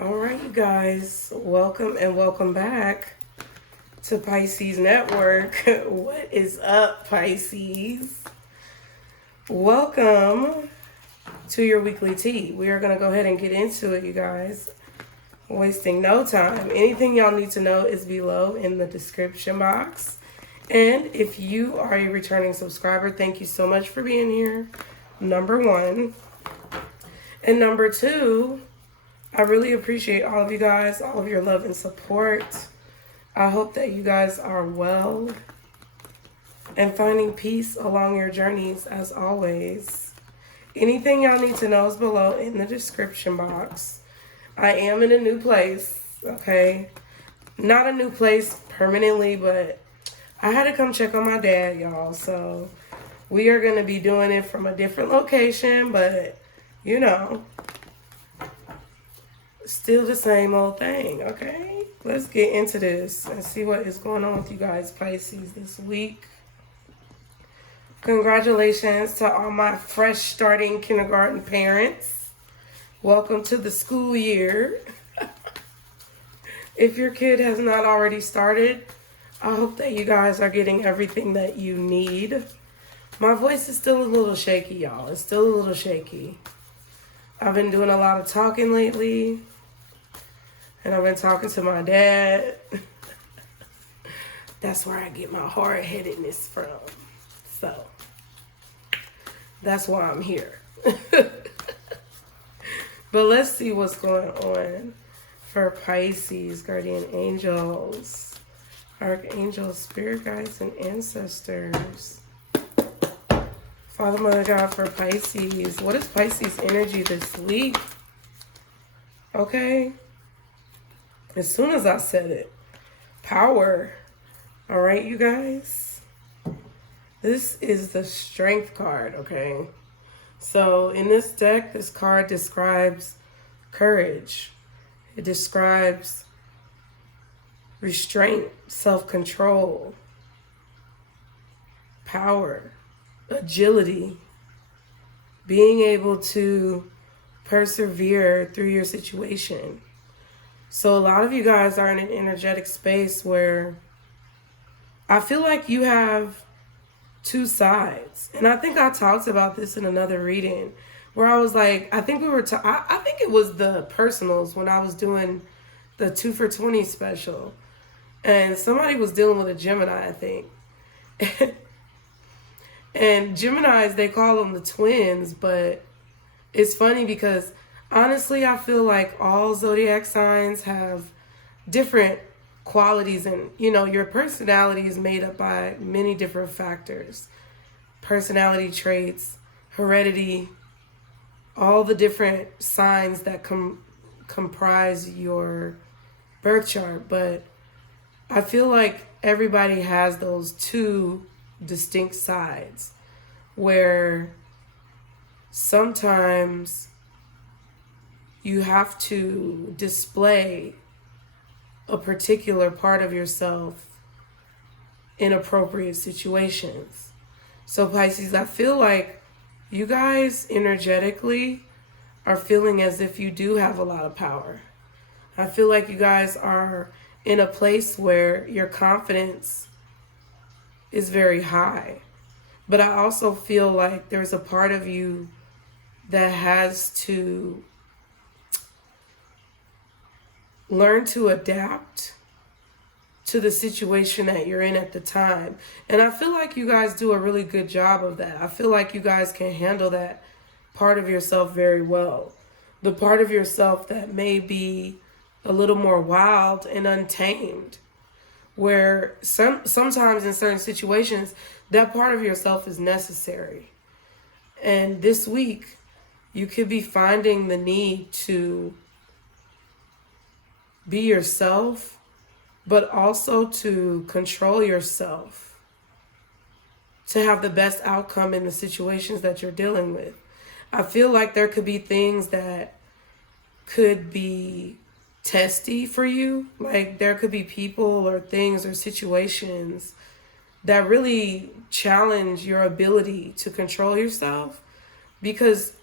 All right, you guys, welcome and welcome back to Pisces Network. What is up, Pisces? Welcome to your weekly tea. We are going to go ahead and get into it, you guys. Wasting no time. Anything y'all need to know is below in the description box. And if you are a returning subscriber, thank you so much for being here. Number one. And number two, I really appreciate all of you guys, all of your love and support. I hope that you guys are well and finding peace along your journeys as always. Anything y'all need to know is below in the description box. I am in a new place, okay? Not a new place permanently, but I had to come check on my dad, y'all. So we are going to be doing it from a different location, but you know, still the same old thing, okay? Let's get into this and see what is going on with you guys, Pisces, this week. Congratulations to all my fresh starting kindergarten parents. Welcome to the school year. If your kid has not already started, I hope that you guys are getting everything that you need. My voice is still a little shaky, y'all. It's still a little shaky. I've been doing a lot of talking lately. And I've been talking to my dad. That's where I get my hard-headedness from. So, that's why I'm here. But let's see what's going on for Pisces, guardian angels, archangels, spirit guides, and ancestors. Father, Mother, God, for Pisces. What is Pisces energy this week? Okay. As soon as I said it, power. All right, you guys. This is the strength card, okay? So in this deck, this card describes courage. It describes restraint, self-control, power, agility, being able to persevere through your situation. So a lot of you guys are in an energetic space where I feel like you have two sides. And I think I talked about this in another reading where I was like, I think we were, I think it was the personals when I was doing the 2 for 20 special. And somebody was dealing with a Gemini, I think. And Geminis, they call them the twins, but it's funny because honestly, I feel like all zodiac signs have different qualities, and you know, your personality is made up by many different factors. Personality traits, heredity, all the different signs that comprise your birth chart. But I feel like everybody has those two distinct sides where sometimes you have to display a particular part of yourself in appropriate situations. So Pisces, I feel like you guys energetically are feeling as if you do have a lot of power. I feel like you guys are in a place where your confidence is very high. But I also feel like there's a part of you that has to learn to adapt to the situation that you're in at the time. And I feel like you guys do a really good job of that. I feel like you guys can handle that part of yourself very well. The part of yourself that may be a little more wild and untamed, where sometimes in certain situations, that part of yourself is necessary. And this week, you could be finding the need to be yourself, but also to control yourself to have the best outcome in the situations that you're dealing with. I feel like there could be things that could be testy for you. Like there could be people or things or situations that really challenge your ability to control yourself. Because,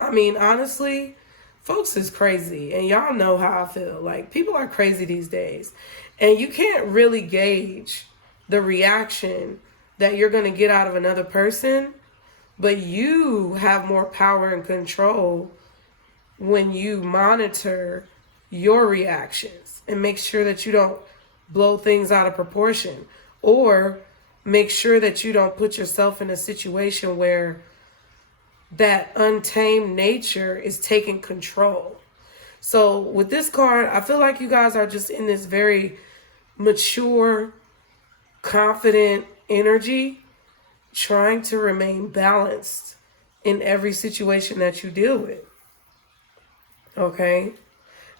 I mean, honestly, folks is crazy, and y'all know how I feel. Like, people are crazy these days, and you can't really gauge the reaction that you're going to get out of another person, but you have more power and control when you monitor your reactions and make sure that you don't blow things out of proportion, or make sure that you don't put yourself in a situation where that untamed nature is taking control. So with this card, I feel like you guys are just in this very mature, confident energy, trying to remain balanced in every situation that you deal with. Okay?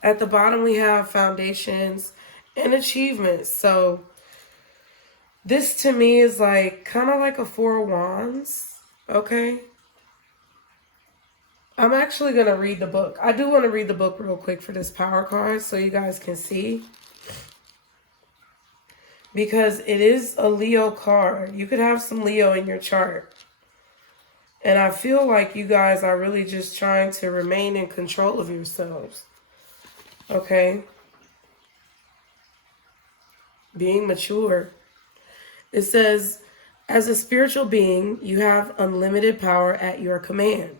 At the bottom, we have foundations and achievements. So this to me is like kind of like a Four of Wands. Okay? I'm actually going to read the book. I do want to read the book real quick for this power card so you guys can see. Because it is a Leo card. You could have some Leo in your chart. And I feel like you guys are really just trying to remain in control of yourselves. Okay? Being mature. It says, as a spiritual being, you have unlimited power at your command.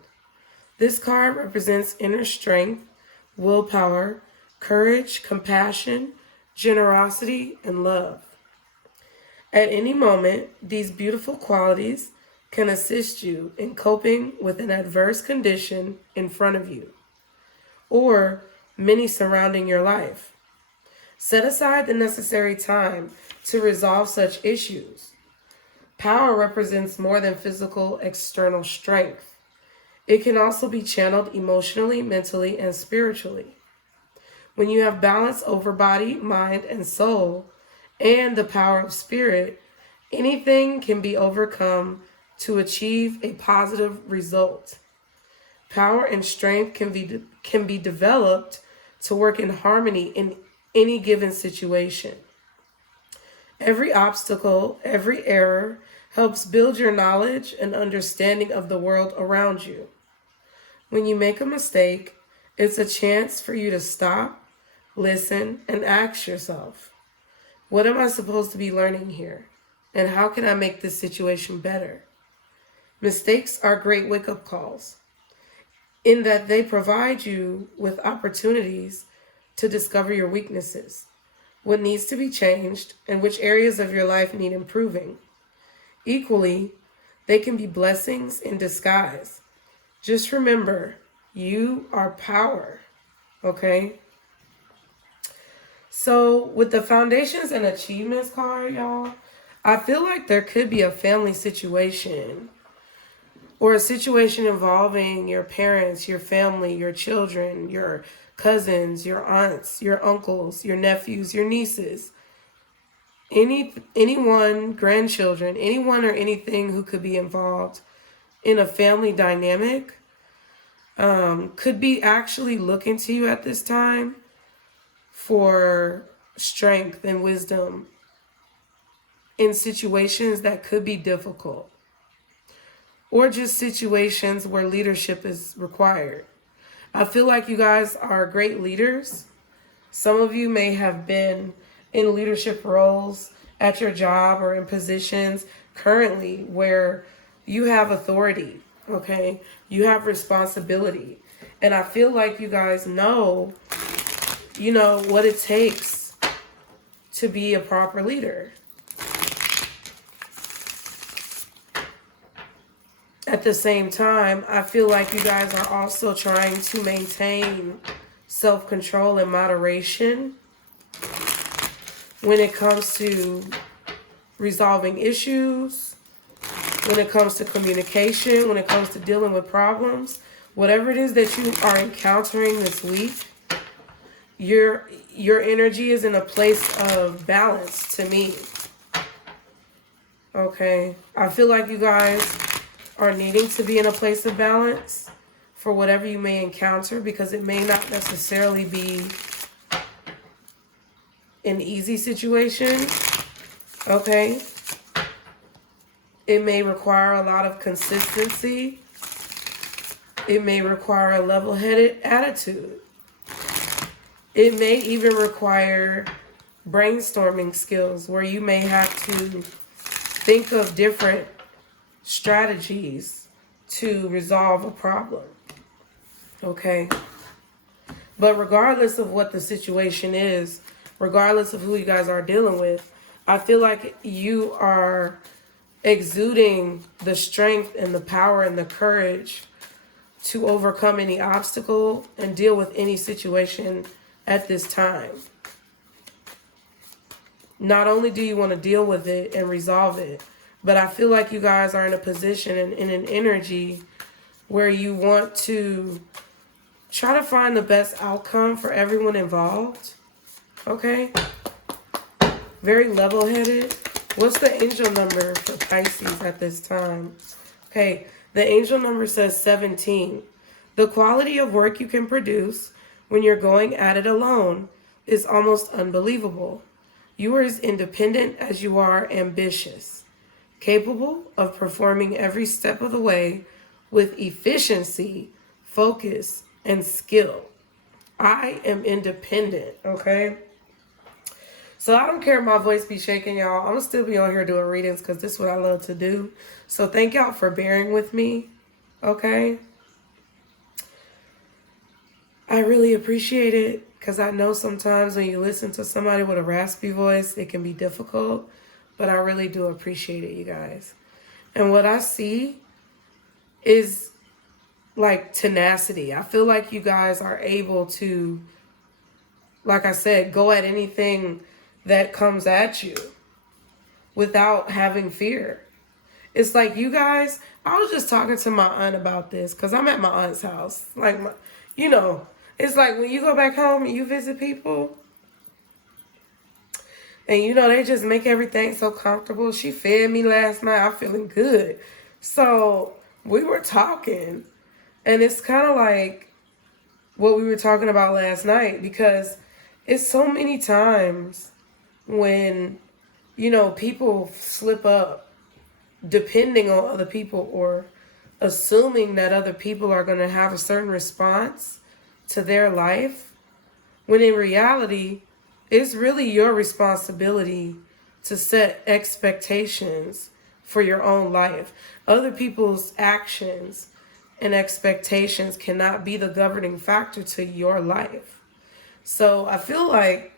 This card represents inner strength, willpower, courage, compassion, generosity, and love. At any moment, these beautiful qualities can assist you in coping with an adverse condition in front of you, or many surrounding your life. Set aside the necessary time to resolve such issues. Power represents more than physical external strength. It can also be channeled emotionally, mentally, and spiritually. When you have balance over body, mind, and soul, and the power of spirit, anything can be overcome to achieve a positive result. Power and strength can be developed to work in harmony in any given situation. Every obstacle, every error helps build your knowledge and understanding of the world around you. When you make a mistake, it's a chance for you to stop, listen, and ask yourself, what am I supposed to be learning here? And how can I make this situation better? Mistakes are great wake-up calls in that they provide you with opportunities to discover your weaknesses, what needs to be changed, and which areas of your life need improving. Equally, they can be blessings in disguise. Just remember, you are power, okay? So with the foundations and achievements card, y'all, I feel like there could be a family situation or a situation involving your parents, your family, your children, your cousins, your aunts, your uncles, your nephews, your nieces, anyone, grandchildren, anyone or anything who could be involved in a family dynamic could be actually looking to you at this time for strength and wisdom in situations that could be difficult, or just situations where leadership is required. I feel like you guys are great leaders. Some of you may have been in leadership roles at your job or in positions currently where you have authority, okay? You have responsibility. And I feel like you guys know, what it takes to be a proper leader. At the same time, I feel like you guys are also trying to maintain self-control and moderation when it comes to resolving issues, when it comes to communication, when it comes to dealing with problems. Whatever it is that you are encountering this week, your energy is in a place of balance to me. Okay? I feel like you guys are needing to be in a place of balance for whatever you may encounter, because it may not necessarily be an easy situation, okay? It may require a lot of consistency It may require a level-headed attitude. It may even require brainstorming skills where you may have to think of different strategies to resolve a problem. Okay? But regardless of what the situation is, regardless of who you guys are dealing with, I feel like you are exuding the strength and the power and the courage to overcome any obstacle and deal with any situation at this time. Not only do you want to deal with it and resolve it, but I feel like you guys are in a position and in an energy where you want to try to find the best outcome for everyone involved. Okay? Very level-headed. What's the angel number for Pisces at this time? Okay, the angel number says 17. The quality of work you can produce when you're going at it alone is almost unbelievable. You are as independent as you are ambitious, capable of performing every step of the way with efficiency, focus, and skill. I am independent, okay? So I don't care if my voice be shaking, y'all. I'm going to still be on here doing readings because this is what I love to do. So thank y'all for bearing with me, okay? I really appreciate it because I know sometimes when you listen to somebody with a raspy voice, it can be difficult. But I really do appreciate it, you guys. And what I see is like tenacity. I feel like you guys are able to, like I said, go at anything that comes at you without having fear. It's like you guys, I was just talking to my aunt about this because I'm at my aunt's house. Like, you know, it's like when you go back home and you visit people and, you know, they just make everything so comfortable. She fed me last night. I'm feeling good. So we were talking and it's kind of like what we were talking about last night because it's so many times when, you know, people slip up depending on other people or assuming that other people are going to have a certain response to their life, when in reality, it's really your responsibility to set expectations for your own life. Other people's actions and expectations cannot be the governing factor to your life. So I feel like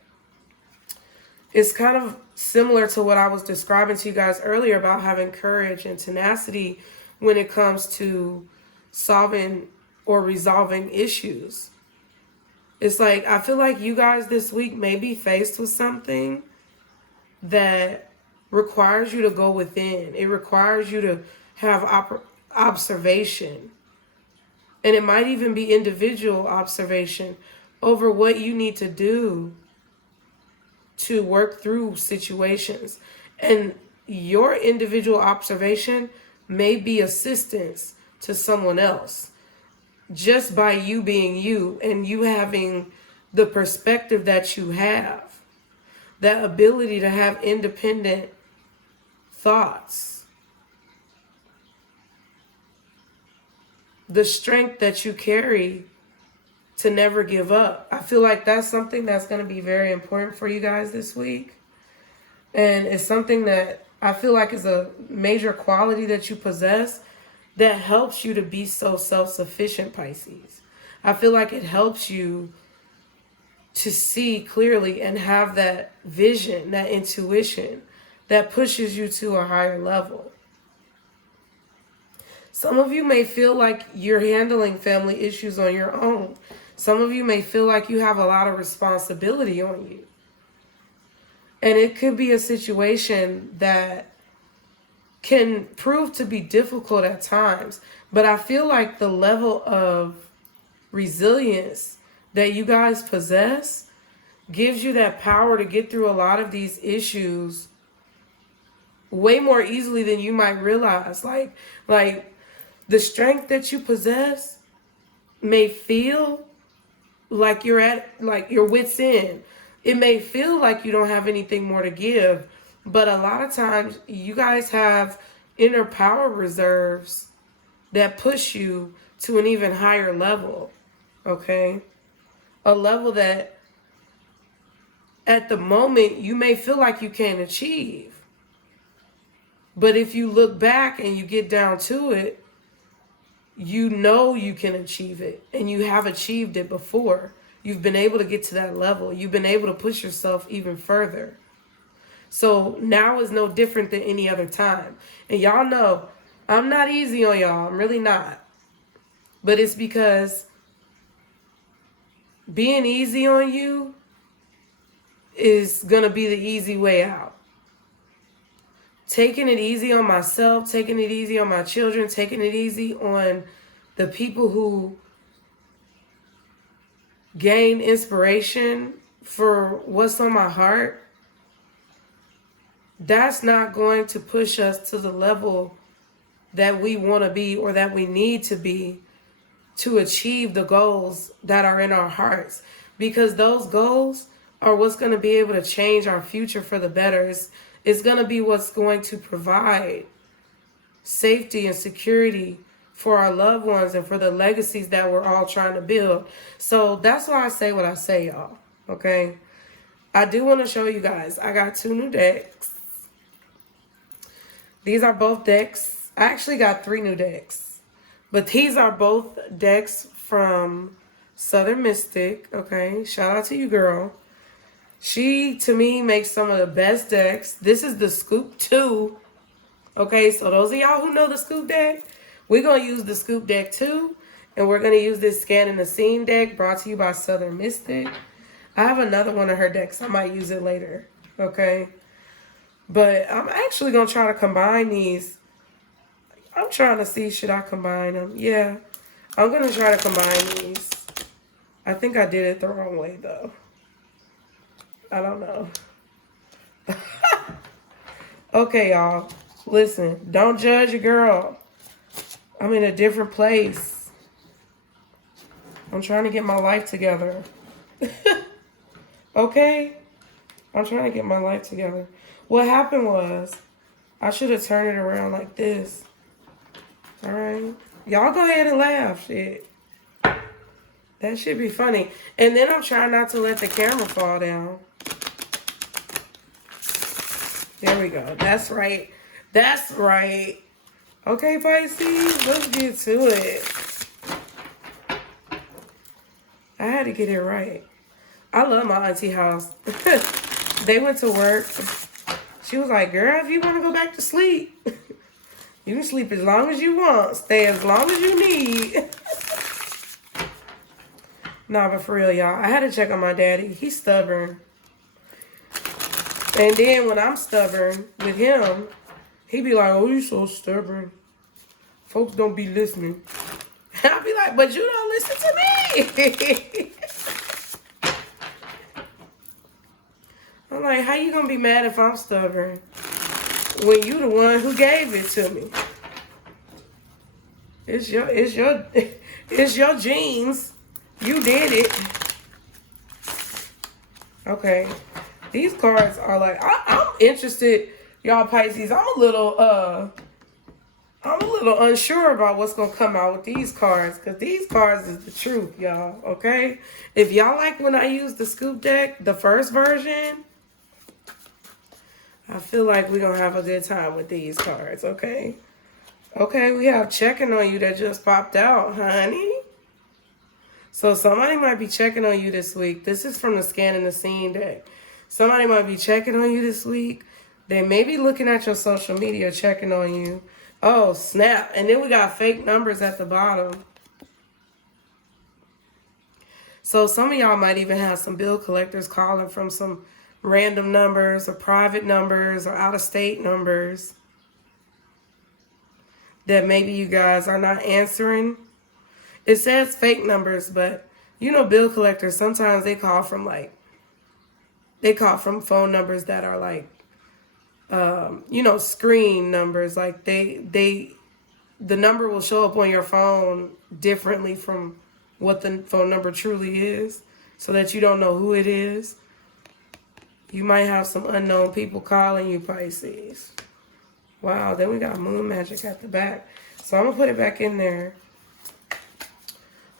it's kind of similar to what I was describing to you guys earlier about having courage and tenacity when it comes to solving or resolving issues. It's like, I feel like you guys this week may be faced with something that requires you to go within. It requires you to have observation. And it might even be individual observation over what you need to do to work through situations. And your individual observation may be assistance to someone else just by you being you and you having the perspective that you have, that ability to have independent thoughts, the strength that you carry to never give up. I feel like that's something that's going to be very important for you guys this week. And it's something that I feel like is a major quality that you possess that helps you to be so self-sufficient, Pisces. I feel like it helps you to see clearly and have that vision, that intuition that pushes you to a higher level. Some of you may feel like you're handling family issues on your own. Some of you may feel like you have a lot of responsibility on you. And it could be a situation that can prove to be difficult at times. But I feel like the level of resilience that you guys possess gives you that power to get through a lot of these issues way more easily than you might realize. Like the strength that you possess may feel like you're at like your wit's end. It may feel like you don't have anything more to give, but a lot of times you guys have inner power reserves that push you to an even higher level, okay? A level that at the moment you may feel like you can't achieve. But if you look back and you get down to it, you know you can achieve it, and you have achieved it before. You've been able to get to that level. You've been able to push yourself even further. So now is no different than any other time. And y'all know, I'm not easy on y'all. I'm really not. But it's because being easy on you is going to be the easy way out. Taking it easy on myself, taking it easy on my children, taking it easy on the people who gain inspiration for what's on my heart, that's not going to push us to the level that we want to be or that we need to be to achieve the goals that are in our hearts. Because those goals are what's going to be able to change our future for the better. It's going to be what's going to provide safety and security for our loved ones and for the legacies that we're all trying to build. So that's why I say what I say, y'all. Okay? I do want to show you guys. I got 2 new decks. These are both decks. I actually got 3 new decks. But these are both decks from Southern Mystic. Okay? Shout out to you, girl. She, to me, makes some of the best decks. This is the Scoop 2. Okay, so those of y'all who know the Scoop deck, we're going to use the Scoop deck 2. And we're going to use this Scanning the Scene deck brought to you by Southern Mystic. I have another one of her decks. I might use it later. Okay? But I'm actually going to try to combine these. I'm trying to see, should I combine them? Yeah, I'm going to try to combine these. I think I did it the wrong way, though. I don't know. Okay, y'all. Listen, don't judge a girl. I'm in a different place. I'm trying to get my life together. Okay? I'm trying to get my life together. What happened was, I should have turned it around like this. Alright? Y'all go ahead and laugh, shit. That should be funny. And then I'm trying not to let the camera fall down. There we go. That's right. That's right. Okay, Pisces, let's get to it. I had to get it right. I love my auntie house. They went to work. She was like, girl, if you want to go back to sleep, you can sleep as long as you want. Stay as long as you need. Nah, but for real, y'all, I had to check on my daddy. He's stubborn. And then when I'm stubborn with him, he be like, oh, you so stubborn. Folks don't be listening. And I'll be like, but you don't listen to me. I'm like, how you gonna be mad if I'm stubborn when you the one who gave it to me? It's your genes. You did it. Okay. These cards are like, I'm interested, y'all Pisces. I'm a little unsure about what's gonna come out with these cards, because these cards is the truth, y'all. Okay? If y'all like when I use the Scoop deck, the first version, I feel like we're gonna have a good time with these cards, okay? Okay, we have checking on you that just popped out, honey. So somebody might be checking on you this week. This is from the Scanning the Scene deck. Somebody might be checking on you this week. They may be looking at your social media, checking on you. Oh, snap. And then we got fake numbers at the bottom. So some of y'all might even have some bill collectors calling from some random numbers or private numbers or out-of-state numbers that maybe you guys are not answering. It says fake numbers, but you know bill collectors, sometimes they call from phone numbers that are like, screen numbers. Like the number will show up on your phone differently from what the phone number truly is, so that you don't know who it is. You might have some unknown people calling you, Pisces. Wow, then we got moon magic at the back. So I'm going to put it back in there.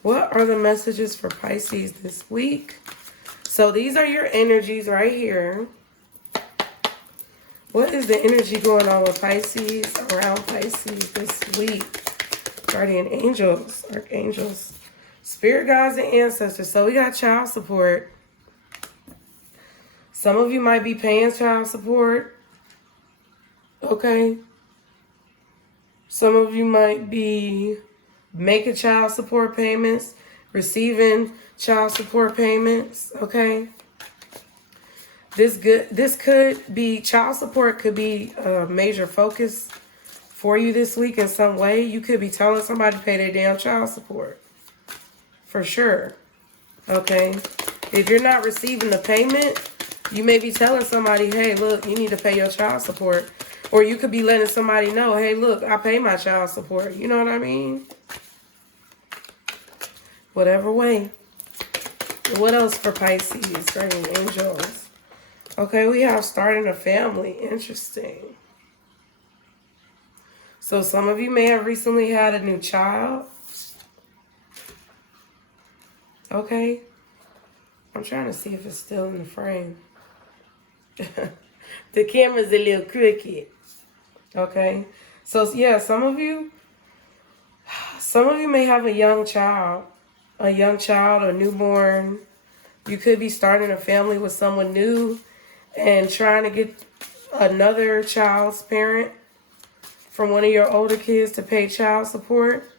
What are the messages for Pisces this week? So these are your energies right here. What is the energy going on with Pisces, around Pisces this week? Guardian angels, archangels, spirit guides, and ancestors. So we got child support. Some of you might be paying child support. Okay. Some of you might be making child support payments, receiving child support payments. Okay. This could be, child support could be a major focus for you this week in some way. You could be telling somebody to pay their damn child support. For sure. Okay. If you're not receiving the payment, you may be telling somebody, hey, look, you need to pay your child support. Or you could be letting somebody know, hey, look, I pay my child support. You know what I mean? Whatever way. What else for Pisces, guardian angels? Okay, we have starting a family. Interesting. So some of you may have recently had a new child. Okay. I'm trying to see if it's still in the frame. The camera's a little crooked. Okay. So yeah, some of you may have a young child, a newborn. You could be starting a family with someone new and trying to get another child's parent from one of your older kids to pay child support.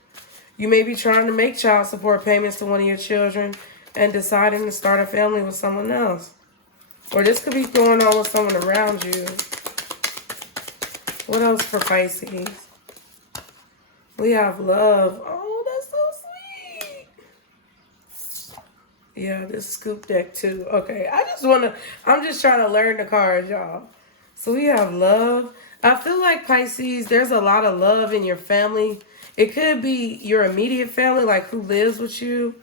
You may be trying to make child support payments to one of your children and deciding to start a family with someone else. Or this could be going on with someone around you. What else for Pisces? We have love. Oh, that's so sweet. Yeah, this scoop deck too. Okay, I'm just trying to learn the cards, y'all. So we have love. I feel like Pisces, there's a lot of love in your family. It could be your immediate family, like who lives with you.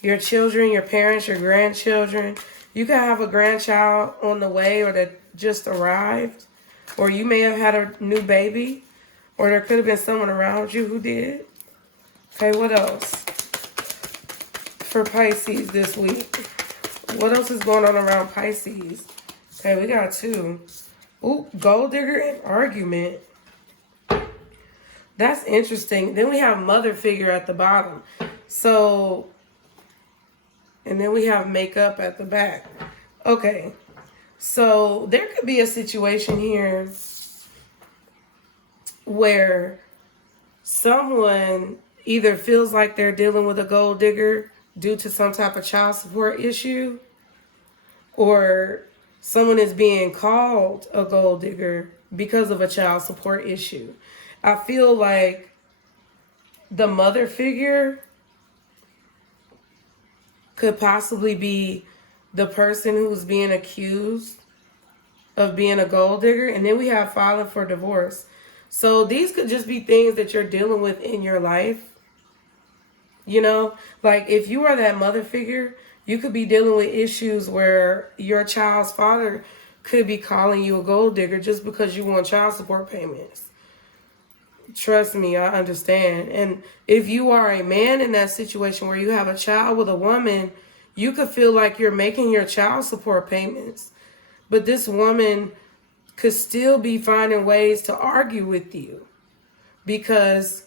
Your children, your parents, your grandchildren. You could have a grandchild on the way or that just arrived. Or you may have had a new baby. Or there could have been someone around you who did. Okay, what else for Pisces this week? What else is going on around Pisces? Okay, we got two. Ooh, gold digger and argument. That's interesting. Then we have mother figure at the bottom. So, and then we have makeup at the back. Okay. So there could be a situation here where someone either feels like they're dealing with a gold digger due to some type of child support issue, or someone is being called a gold digger because of a child support issue. I feel like the mother figure could possibly be the person who's being accused of being a gold digger. And then we have filing for divorce. So these could just be things that you're dealing with in your life. You know, like if you are that mother figure, you could be dealing with issues where your child's father could be calling you a gold digger just because you want child support payments. Trust me, I understand. And if you are a man in that situation where you have a child with a woman, you could feel like you're making your child support payments. But this woman could still be finding ways to argue with you because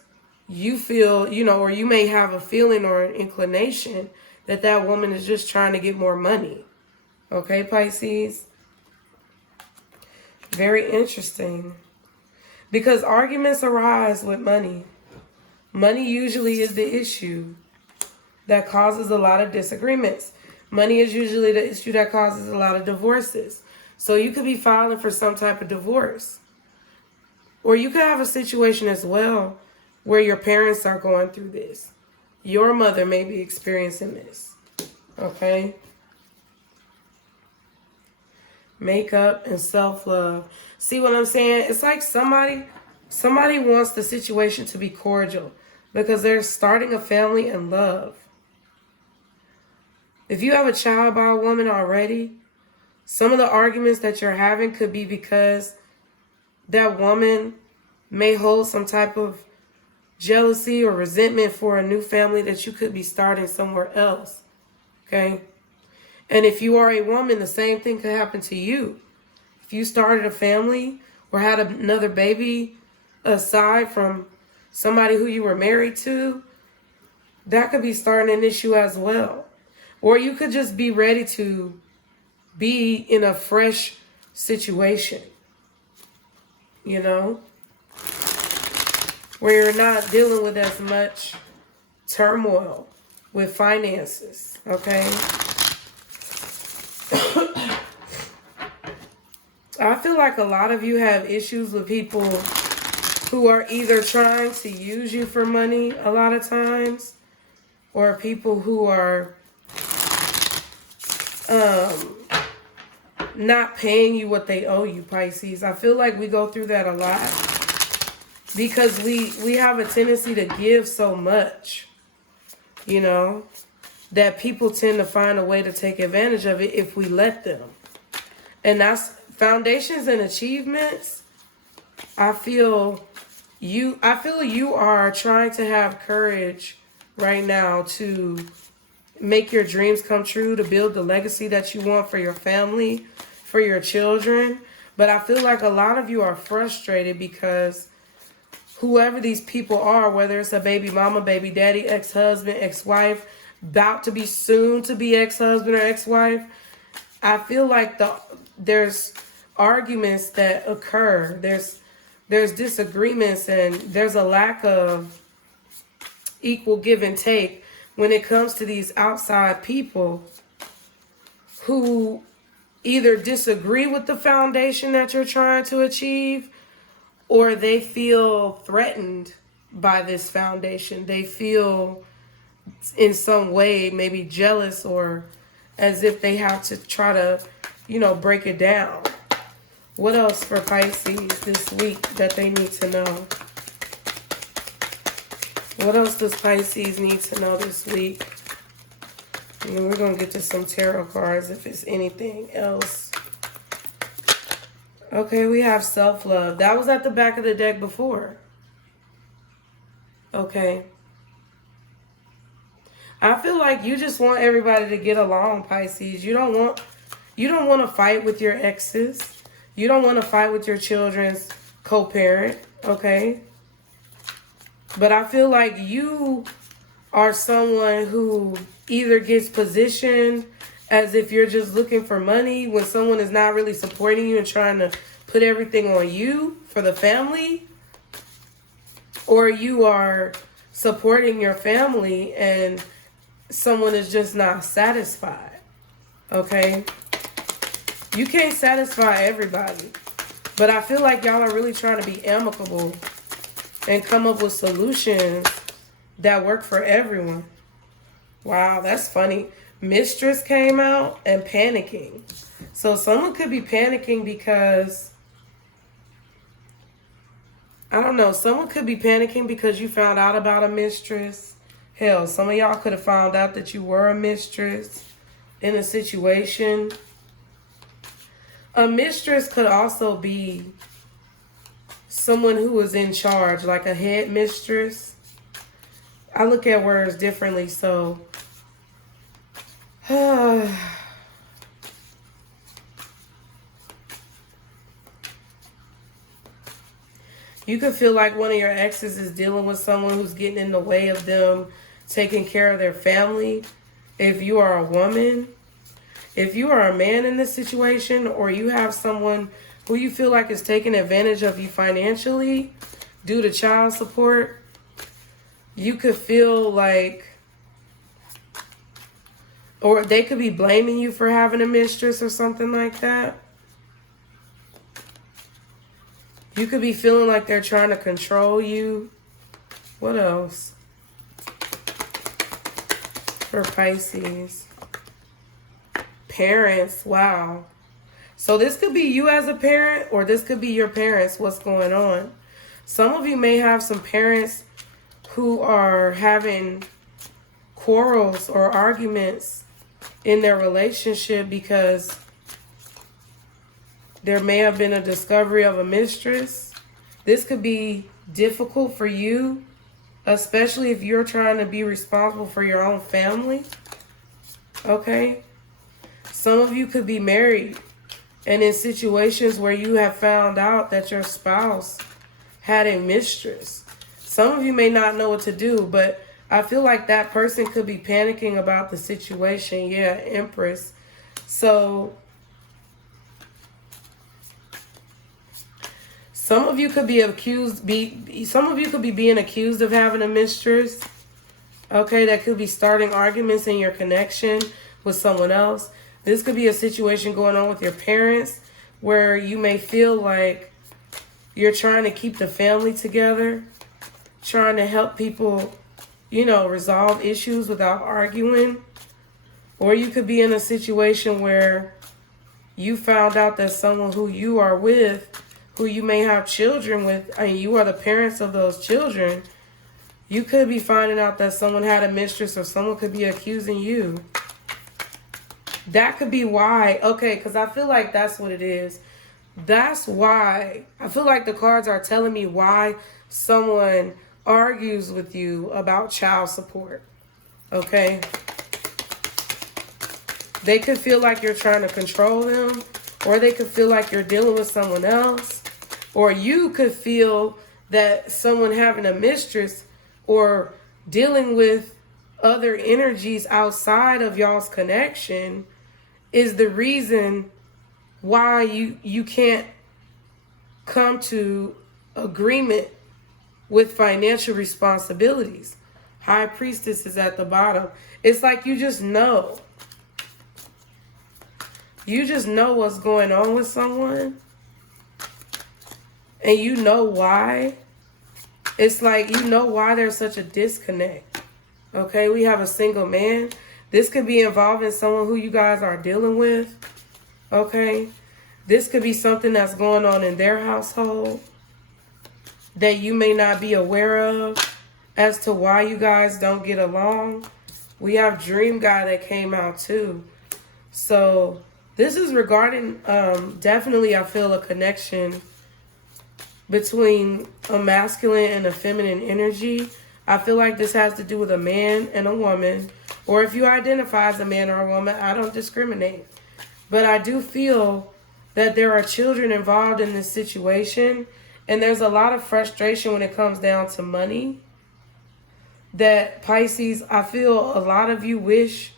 you feel, you know, or you may have a feeling or an inclination that that woman is just trying to get more money. Okay, Pisces? Very interesting. Because arguments arise with money. Money usually is the issue that causes a lot of disagreements. Money is usually the issue that causes a lot of divorces. So you could be filing for some type of divorce. Or you could have a situation as well where your parents are going through this. Your mother may be experiencing this. Okay? Makeup and self-love. See what I'm saying? It's like somebody wants the situation to be cordial because they're starting a family in love. If you have a child by a woman already, some of the arguments that you're having could be because that woman may hold some type of jealousy or resentment for a new family that you could be starting somewhere else. Okay? And if you are a woman, the same thing could happen to you. If you started a family or had another baby aside from somebody who you were married to, that could be starting an issue as well. Or you could just be ready to be in a fresh situation, you know, where you're not dealing with as much turmoil with finances, okay? I feel like a lot of you have issues with people who are either trying to use you for money a lot of times, or people who are not paying you what they owe you, Pisces. I feel like we go through that a lot because we have a tendency to give so much, you know, that people tend to find a way to take advantage of it if we let them. And that's foundations and achievements. I feel you are trying to have courage right now to make your dreams come true, to build the legacy that you want for your family, for your children. But I feel like a lot of you are frustrated because whoever these people are, whether it's a baby mama, baby daddy, ex-husband, ex-wife, about to be soon to be ex-husband or ex-wife, I feel like there's arguments that occur. There's disagreements and there's a lack of equal give and take when it comes to these outside people who either disagree with the foundation that you're trying to achieve, or they feel threatened by this foundation. They feel in some way maybe jealous or as if they have to try to, you know, break it down. What else for Pisces this week that they need to know? What else does Pisces need to know this week? And we're going to get to some tarot cards if it's anything else. Okay, we have self-love. That was at the back of the deck before. Okay. I feel like you just want everybody to get along, Pisces. You don't want to fight with your exes. You don't want to fight with your children's co-parent, okay? But I feel like you are someone who either gets positioned as if you're just looking for money when someone is not really supporting you and trying to put everything on you for the family, or you are supporting your family and someone is just not satisfied, okay? You can't satisfy everybody, but I feel like y'all are really trying to be amicable and come up with solutions that work for everyone. Wow, that's funny. Mistress came out and panicking. So someone could be panicking because, I don't know, someone could be panicking because you found out about a mistress. Hell, some of y'all could have found out that you were a mistress in a situation. A mistress could also be someone who was in charge, like a head mistress. I look at words differently, so you could feel like one of your exes is dealing with someone who's getting in the way of them taking care of their family. If you are a woman, if you are a man in this situation, or you have someone who you feel like is taking advantage of you financially due to child support, you could feel like, or they could be blaming you for having a mistress or something like that. You could be feeling like they're trying to control you. What else? For Pisces. Parents, wow. So this could be you as a parent, or this could be your parents. What's going on? Some of you may have some parents who are having quarrels or arguments in their relationship because there may have been a discovery of a mistress. This could be difficult for you especially if you're trying to be responsible for your own family. Okay? Some of you could be married and in situations where you have found out that your spouse had a mistress. Some of you may not know what to do, but I feel like that person could be panicking about the situation. Yeah, Empress. So some of you could be some of you could be being accused of having a mistress. Okay, that could be starting arguments in your connection with someone else. This could be a situation going on with your parents where you may feel like you're trying to keep the family together, trying to help people, you know, resolve issues without arguing. Or you could be in a situation where you found out that someone who you are with, who you may have children with, and you are the parents of those children, you could be finding out that someone had a mistress or someone could be accusing you. That could be why. Okay, because I feel like that's what it is. That's why. I feel like the cards are telling me why someone argues with you about child support. Okay? They could feel like you're trying to control them, or they could feel like you're dealing with someone else, or you could feel that someone having a mistress or dealing with other energies outside of y'all's connection is the reason why you can't come to agreement with financial responsibilities. High Priestess is at the bottom. It's like you just know. You just know what's going on with someone. And you know why. It's like you know why there's such a disconnect. Okay, we have a single man. This could be involving someone who you guys are dealing with. Okay, this could be something that's going on in their household that you may not be aware of as to why you guys don't get along. We have Dream Guy that came out too. So this is regarding, definitely I feel a connection between a masculine and a feminine energy. I feel like this has to do with a man and a woman. Or if you identify as a man or a woman, I don't discriminate. But I do feel that there are children involved in this situation. And there's a lot of frustration when it comes down to money. That Pisces, I feel a lot of you wish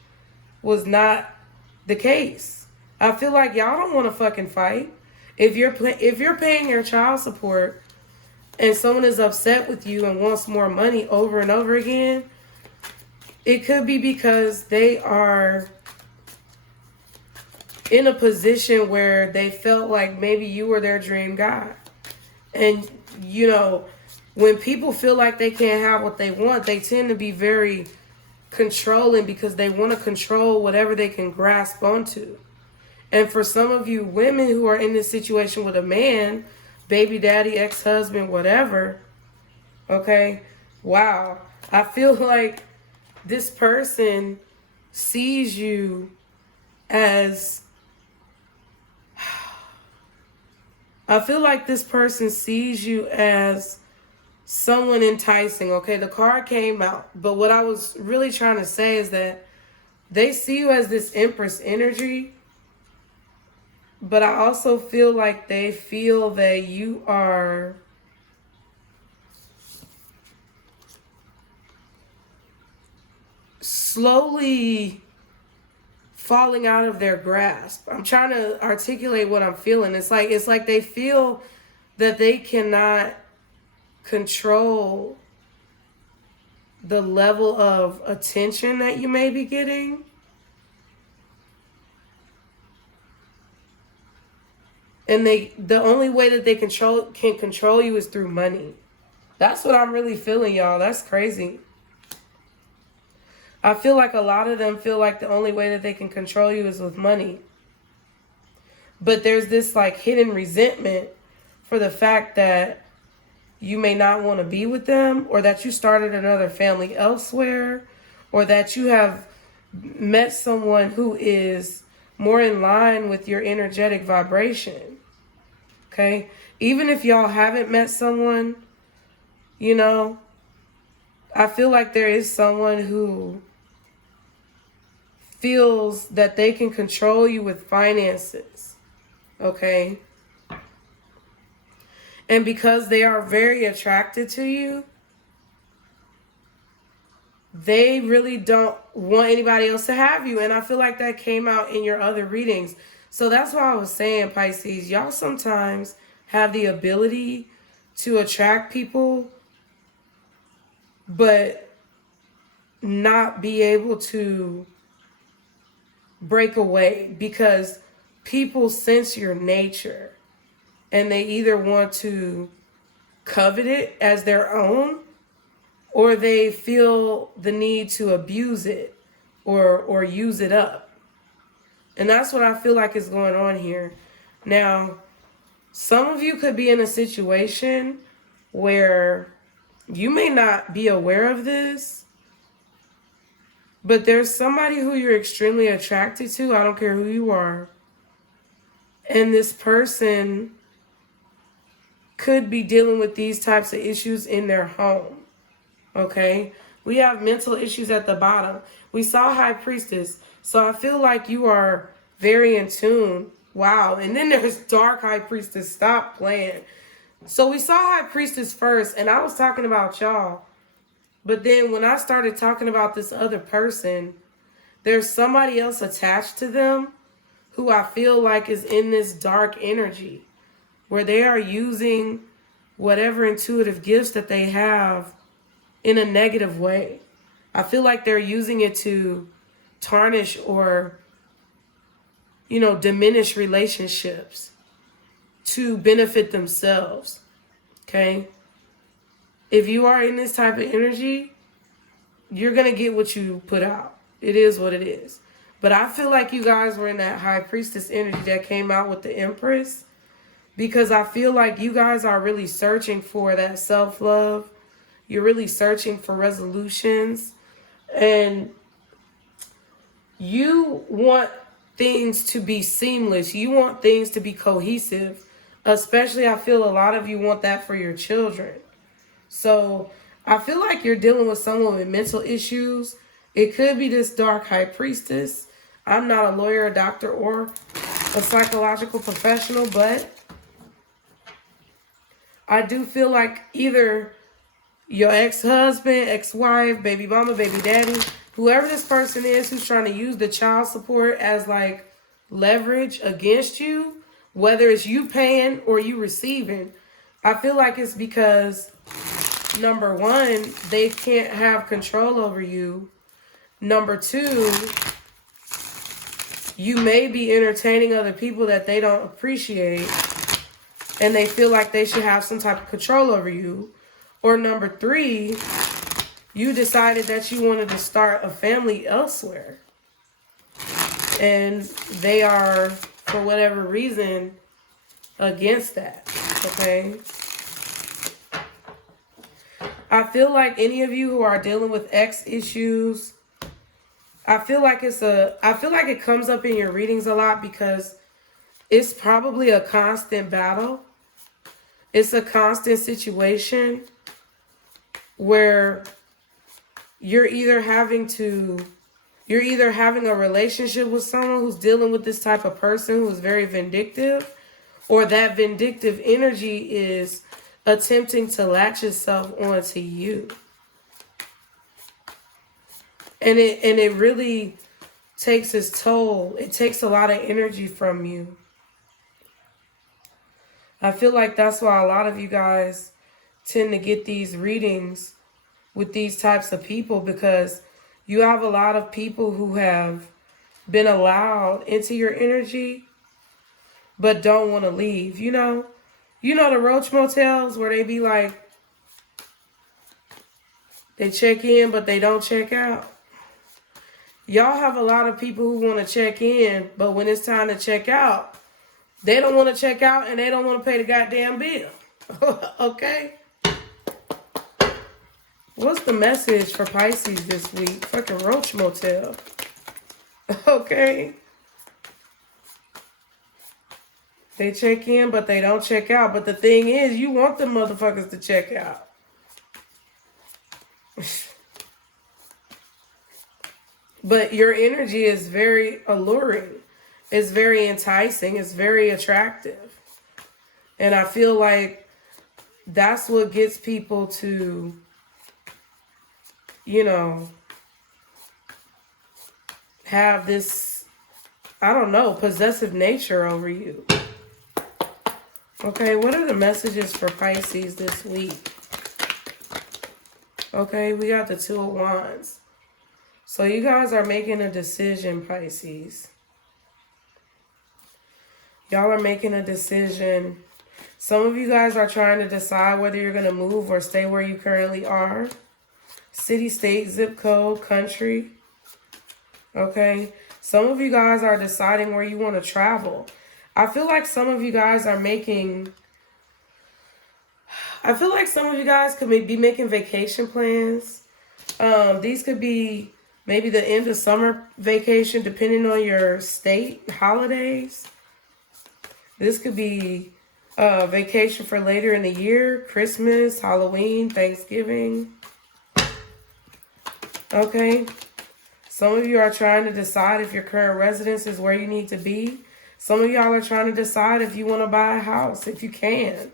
was not the case. I feel like y'all don't want to fucking fight. If you're paying your child support and someone is upset with you and wants more money over and over again, it could be because they are in a position where they felt like maybe you were their dream guy. And, you know, when people feel like they can't have what they want, they tend to be very controlling because they want to control whatever they can grasp onto. And for some of you women who are in this situation with a man, baby daddy, ex-husband, whatever, okay, wow. I feel like this person sees you as, someone enticing. Okay, the card came out. But what I was really trying to say is that they see you as this Empress energy. But I also feel like they feel that you are slowly falling out of their grasp. I'm trying to articulate what I'm feeling. It's like they feel that they cannot control the level of attention that you may be getting. And the only way that they can control you is through money. That's what I'm really feeling, y'all. That's crazy. I feel like a lot of them feel like the only way that they can control you is with money. But there's this like hidden resentment for the fact that you may not want to be with them, or that you started another family elsewhere, or that you have met someone who is more in line with your energetic vibration. Okay? Even if y'all haven't met someone, you know, I feel like there is someone who feels that they can control you with finances, okay? And because they are very attracted to you, they really don't want anybody else to have you. And I feel like that came out in your other readings. So that's why I was saying, Pisces, y'all sometimes have the ability to attract people, but not be able to break away because people sense your nature and they either want to covet it as their own, or they feel the need to abuse it or use it up. And that's what I feel like is going on here. Now, some of you could be in a situation where you may not be aware of this, but there's somebody who you're extremely attracted to. I don't care who you are. And this person could be dealing with these types of issues in their home. Okay, we have mental issues at the bottom. We saw High Priestess. So I feel like you are very in tune. Wow. And then there's Dark High Priestess. Stop playing. So we saw High Priestess first, and I was talking about y'all. But then when I started talking about this other person, there's somebody else attached to them who I feel like is in this dark energy where they are using whatever intuitive gifts that they have in a negative way. I feel like they're using it to tarnish or, diminish relationships to benefit themselves. Okay? If you are in this type of energy, you're going to get what you put out. It is what it is. But I feel like you guys were in that High Priestess energy that came out with the Empress, because I feel like you guys are really searching for that self-love. You're really searching for resolutions, and you want things to be seamless. You want things to be cohesive. Especially, I feel a lot of you want that for your children. So I feel like you're dealing with someone with mental issues. It could be this Dark High Priestess. I'm not a lawyer, a doctor, or a psychological professional, but I do feel like either your ex-husband, ex-wife, baby mama, baby daddy, whoever this person is who's trying to use the child support as like leverage against you, whether it's you paying or you receiving, I feel like it's because, number one, they can't have control over you. Number two, you may be entertaining other people that they don't appreciate and they feel like they should have some type of control over you. Or number three, you decided that you wanted to start a family elsewhere. And they are, for whatever reason, against that. Okay? I feel like any of you who are dealing with ex issues, I feel like it comes up in your readings a lot because it's probably a constant battle. It's a constant situation where you're either having a relationship with someone who's dealing with this type of person who's very vindictive, or that vindictive energy is attempting to latch itself onto you. And it really takes its toll. It takes a lot of energy from you. I feel like that's why a lot of you guys tend to get these readings with these types of people, because you have a lot of people who have been allowed into your energy but don't want to leave. You know the Roach motels where they be like, they check in but they don't check out. Y'all have a lot of people who want to check in, but when it's time to check out, they don't want to check out and they don't want to pay the goddamn bill. Okay? What's the message for Pisces this week? Fucking Roach motel. Okay? They check in, but they don't check out. But the thing is, you want them motherfuckers to check out. But your energy is very alluring. It's very enticing. It's very attractive. And I feel like that's what gets people to, you know, have this, I don't know, possessive nature over you. Okay, what are the messages for Pisces this week? Okay, we got the Two of Wands. So you guys are making a decision, Pisces. Y'all are making a decision. Some of you guys are trying to decide whether you're going to move or stay where you currently are. City, state, zip code, country. Okay. Some of you guys are deciding where you want to travel. I feel like some of you guys are making... I feel like some of you guys could be making vacation plans. These could be maybe the end of summer vacation, depending on your state holidays. This could be vacation for later in the year, Christmas, Halloween, Thanksgiving. Okay. Some of you are trying to decide if your current residence is where you need to be. Some of y'all are trying to decide if you want to buy a house, if you can.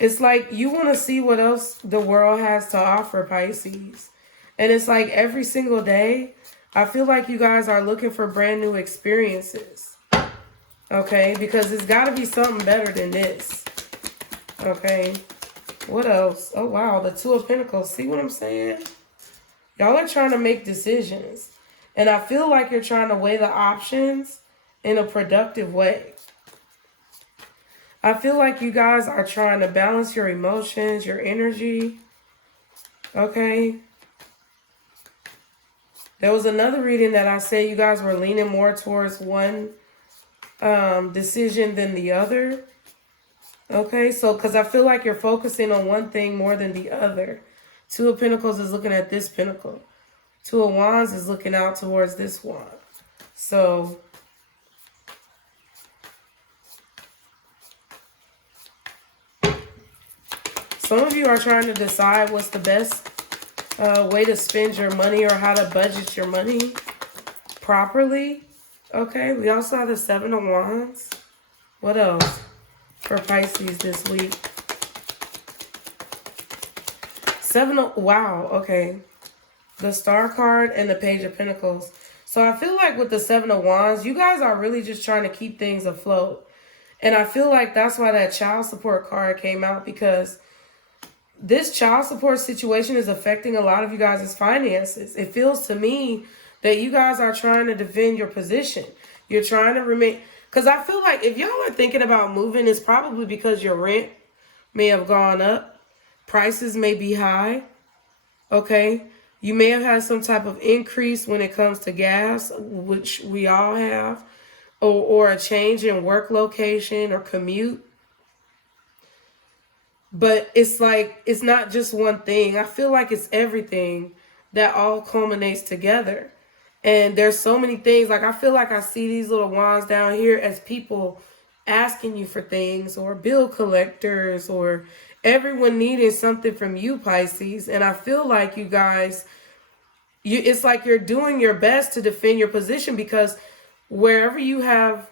It's like you want to see what else the world has to offer, Pisces. And it's like every single day, I feel like you guys are looking for brand new experiences. Okay? Because it's got to be something better than this. Okay? What else? Oh, wow. The Two of Pentacles. See what I'm saying? Y'all are trying to make decisions. And I feel like you're trying to weigh the options in a productive way. I feel like you guys are trying to balance your emotions, your energy. Okay? There was another reading that I said you guys were leaning more towards one decision than the other. Okay? So, because I feel like you're focusing on one thing more than the other. Two of Pentacles is looking at this pentacle. Two of Wands is looking out towards this wand. So... some of you are trying to decide what's the best way to spend your money or how to budget your money properly. Okay, we also have the Seven of Wands. What else for Pisces this week? Wow, okay. The Star card and the Page of Pentacles. So I feel like with the Seven of Wands, you guys are really just trying to keep things afloat. And I feel like that's why that child support card came out, because this child support situation is affecting a lot of you guys' finances. It feels to me that you guys are trying to defend your position. You're trying to remain... because I feel like if y'all are thinking about moving, it's probably because your rent may have gone up. Prices may be high. Okay? You may have had some type of increase when it comes to gas, which we all have. Or a change in work location or commute. But it's like, it's not just one thing. I feel like it's everything that all culminates together. And there's so many things. Like, I feel like I see these little wands down here as people asking you for things, or bill collectors, or everyone needing something from you, Pisces. And I feel like you guys, it's like you're doing your best to defend your position, because wherever you have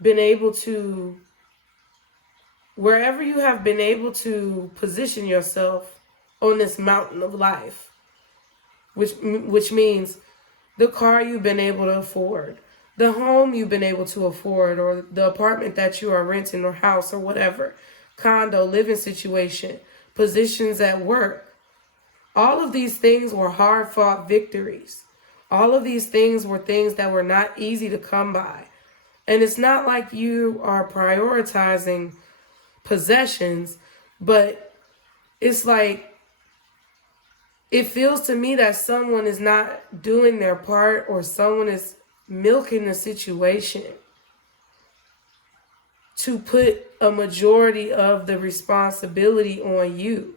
been able to position yourself on this mountain of life, which means the car you've been able to afford, the home you've been able to afford, or the apartment that you are renting, or house, or whatever, condo, living situation, positions at work. All of these things were hard-fought victories. All of these things were things that were not easy to come by. And it's not like you are prioritizing possessions, but it's like, it feels to me that someone is not doing their part, or someone is milking the situation to put a majority of the responsibility on you,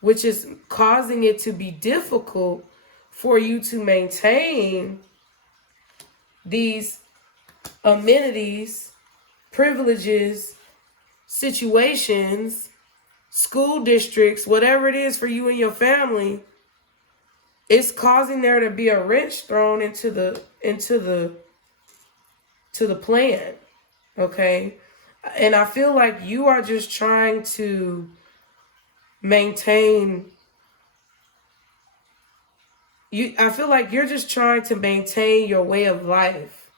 which is causing it to be difficult for you to maintain these amenities, privileges, situations, school districts, whatever it is for you and your family, it's causing there to be a wrench thrown into the plan. Okay? And I feel like you are just trying to maintain I feel like you're just trying to maintain your way of life.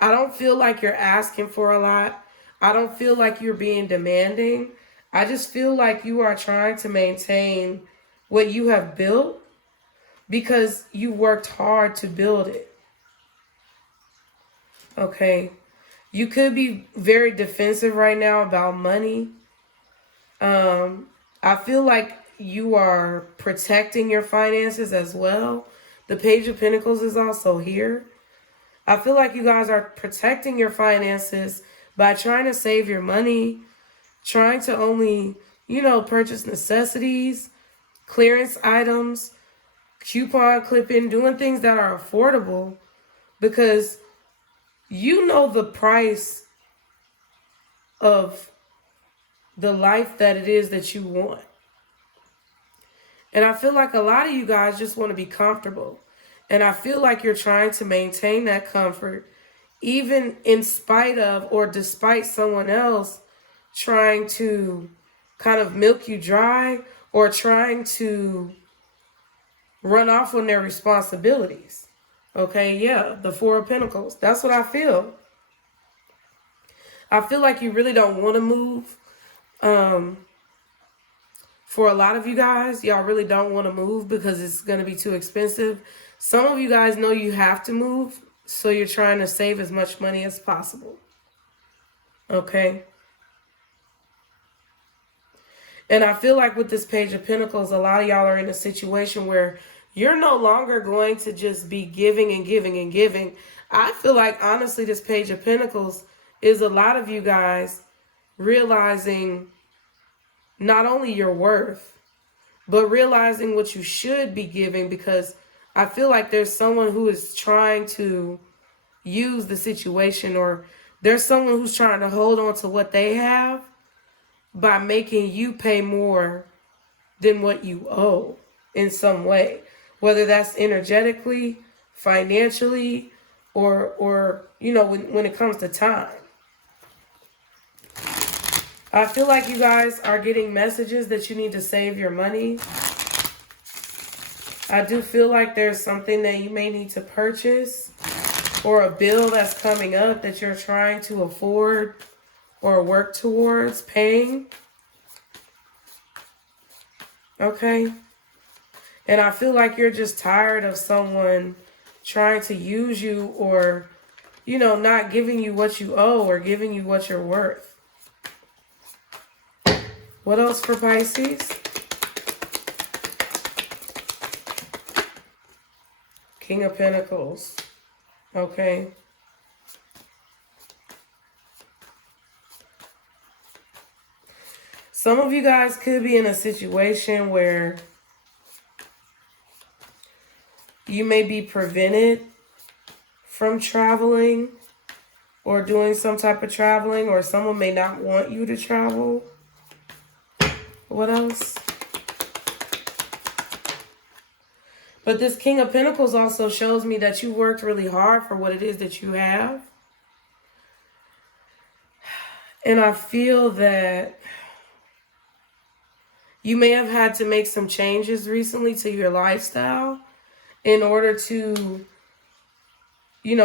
I don't feel like you're asking for a lot. I don't feel like you're being demanding. I just feel like you are trying to maintain what you have built because you worked hard to build it. Okay? You could be very defensive right now about money. I feel like you are protecting your finances as well. The Page of Pentacles is also here. I feel like you guys are protecting your finances by trying to save your money, trying to only, purchase necessities, clearance items, coupon clipping, doing things that are affordable because you know the price of the life that it is that you want. And I feel like a lot of you guys just want to be comfortable. And I feel like you're trying to maintain that comfort even in spite of or despite someone else trying to kind of milk you dry or trying to run off on their responsibilities. Okay, yeah, the Four of Pentacles. That's what I feel. I feel like you really don't want to move. For a lot of you guys, y'all really don't want to move because it's going to be too expensive. Some of you guys know you have to move, so you're trying to save as much money as possible. Okay? And I feel like with this Page of Pentacles, a lot of y'all are in a situation where you're no longer going to just be giving and giving and giving. I feel like, honestly, this Page of Pentacles is a lot of you guys realizing not only your worth, but realizing what you should be giving, because I feel like there's someone who is trying to use the situation, or there's someone who's trying to hold on to what they have by making you pay more than what you owe in some way, whether that's energetically, financially, or when it comes to time. I feel like you guys are getting messages that you need to save your money. I do feel like there's something that you may need to purchase, or a bill that's coming up that you're trying to afford or work towards paying. Okay? And I feel like you're just tired of someone trying to use you, or, not giving you what you owe or giving you what you're worth. What else for Pisces? King of Pentacles. Okay. Some of you guys could be in a situation where you may be prevented from traveling or doing some type of traveling, or someone may not want you to travel. What else? But this King of Pentacles also shows me that you worked really hard for what it is that you have. And I feel that you may have had to make some changes recently to your lifestyle in order to,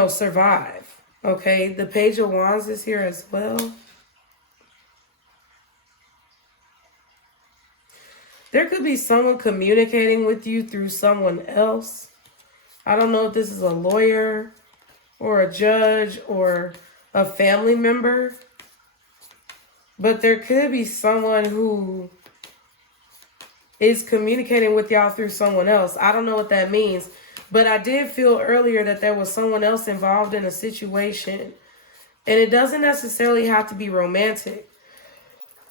survive. Okay, the Page of Wands is here as well. There could be someone communicating with you through someone else. I don't know if this is a lawyer or a judge or a family member, but there could be someone who is communicating with y'all through someone else. I don't know what that means, but I did feel earlier that there was someone else involved in a situation, and it doesn't necessarily have to be romantic.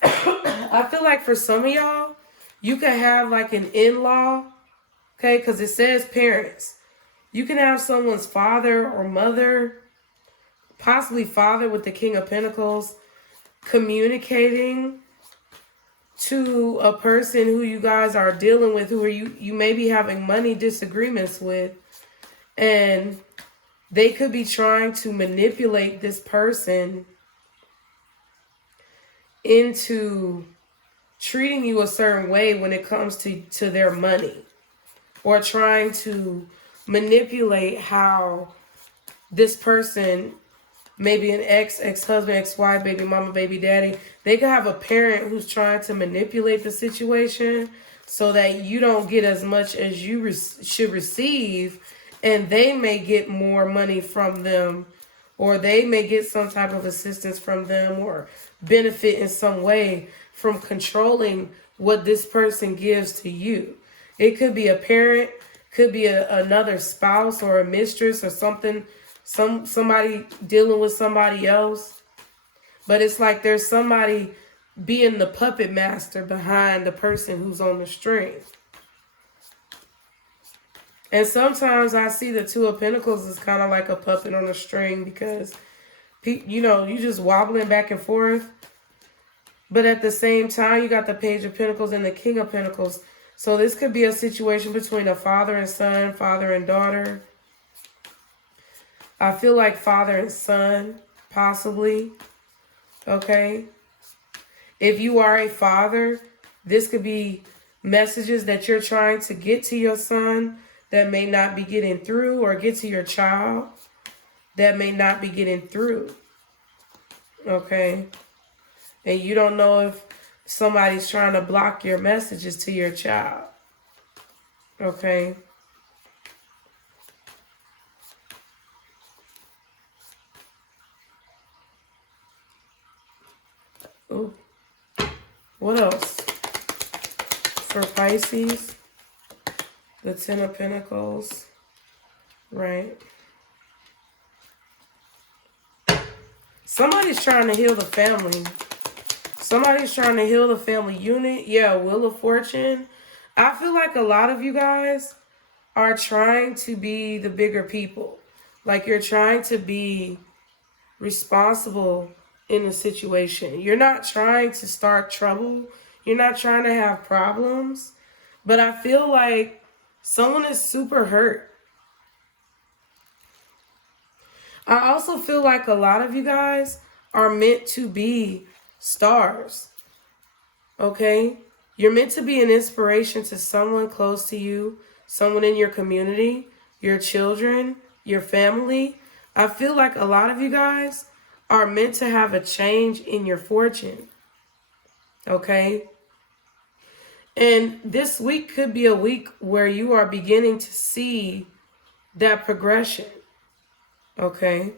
I feel like for some of y'all, you can have like an in-law, okay, because it says parents. You can have someone's father or mother, possibly father with the King of Pentacles, communicating to a person who you guys are dealing with, who are you may be having money disagreements with, and they could be trying to manipulate this person into treating you a certain way when it comes to their money, or trying to manipulate how this person, maybe an ex-husband, ex-wife, baby mama, baby daddy, they could have a parent who's trying to manipulate the situation so that you don't get as much as you should receive, and they may get more money from them, or they may get some type of assistance from them, or benefit in some way from controlling what this person gives to you. It could be a parent, could be another spouse or a mistress or something, somebody dealing with somebody else. But it's like there's somebody being the puppet master behind the person who's on the string. And sometimes I see the Two of Pentacles is kind of like a puppet on a string, because, you know, you just wobbling back and forth. But at the same time, you got the Page of Pentacles and the King of Pentacles. So this could be a situation between a father and son, father and daughter. I feel like father and son, possibly. Okay. If you are a father, this could be messages that you're trying to get to your son that may not be getting through, or get to your child that may not be getting through. Okay. And you don't know if somebody's trying to block your messages to your child. Okay. Ooh. What else? For Pisces, the Ten of Pentacles, right? Somebody's trying to heal the family. Somebody's trying to heal the family unit. Yeah, Wheel of Fortune. I feel like a lot of you guys are trying to be the bigger people. Like you're trying to be responsible in a situation. You're not trying to start trouble. You're not trying to have problems. But I feel like someone is super hurt. I also feel like a lot of you guys are meant to be stars. Okay? You're meant to be an inspiration to someone close to you, someone in your community, your children, your family. I feel like a lot of you guys are meant to have a change in your fortune. Okay? And this week could be a week where you are beginning to see that progression. Okay?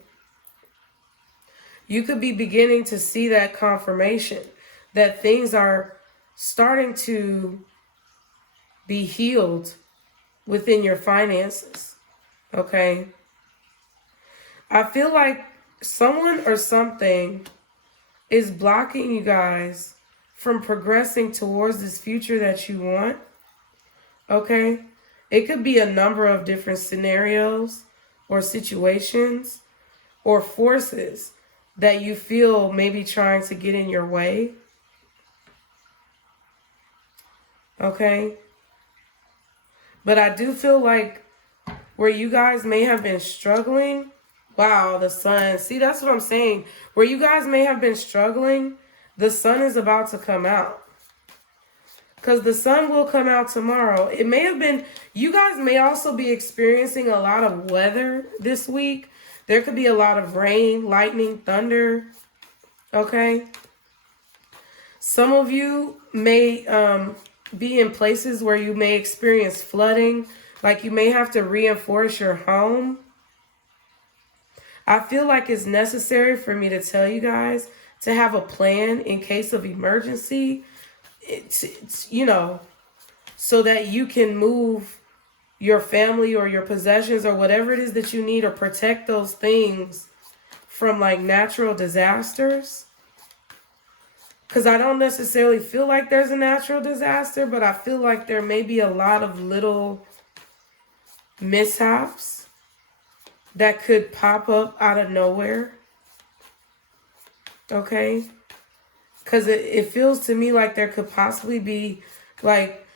You could be beginning to see that confirmation that things are starting to be healed within your finances. Okay? I feel like someone or something is blocking you guys from progressing towards this future that you want. Okay? It could be a number of different scenarios or situations or forces that you feel may be trying to get in your way. Okay? But I do feel like where you guys may have been struggling, wow, the sun. See, that's what I'm saying. Where you guys may have been struggling, the sun is about to come out. Because the sun will come out tomorrow. It may have been, you guys may also be experiencing a lot of weather this week. There could be a lot of rain, lightning, thunder. Okay? Some of you may be in places where you may experience flooding. Like you may have to reinforce your home. I feel like it's necessary for me to tell you guys to have a plan in case of emergency. It's, you know, so that you can move your family or your possessions or whatever it is that you need, or protect those things from like natural disasters. Because I don't necessarily feel like there's a natural disaster, but I feel like there may be a lot of little mishaps that could pop up out of nowhere. Okay? Because it feels to me like there could possibly be like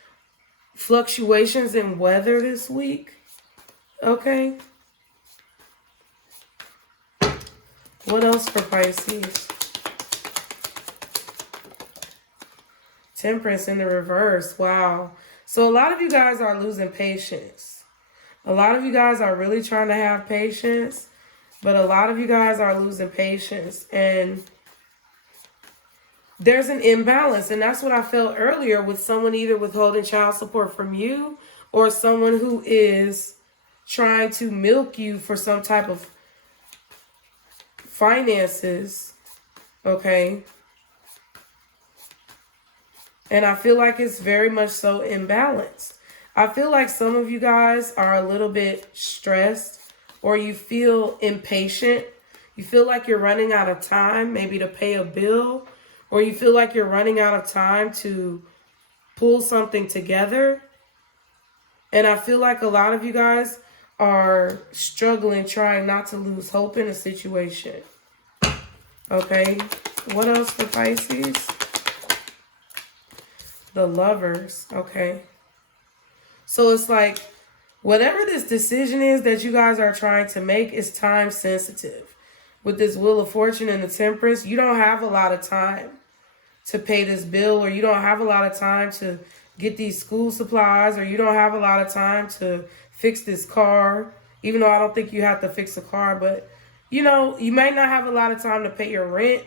fluctuations in weather this week. Okay. What else for Pisces? Temperance in the reverse. Wow. So a lot of you guys are losing patience. A lot of you guys are really trying to have patience, but a lot of you guys are losing patience. And there's an imbalance. And that's what I felt earlier with someone either withholding child support from you or someone who is trying to milk you for some type of finances. Okay. And I feel like it's very much so imbalanced. I feel like some of you guys are a little bit stressed, or you feel impatient. You feel like you're running out of time, maybe to pay a bill, or you feel like you're running out of time to pull something together. And I feel like a lot of you guys are struggling, trying not to lose hope in a situation. Okay, what else for Pisces? The Lovers. Okay, so it's like whatever this decision is that you guys are trying to make is time sensitive. With this Wheel of Fortune and the Temperance, you don't have a lot of time to pay this bill, or you don't have a lot of time to get these school supplies, or you don't have a lot of time to fix this car, even though I don't think you have to fix a car, but you know, you may not have a lot of time to pay your rent.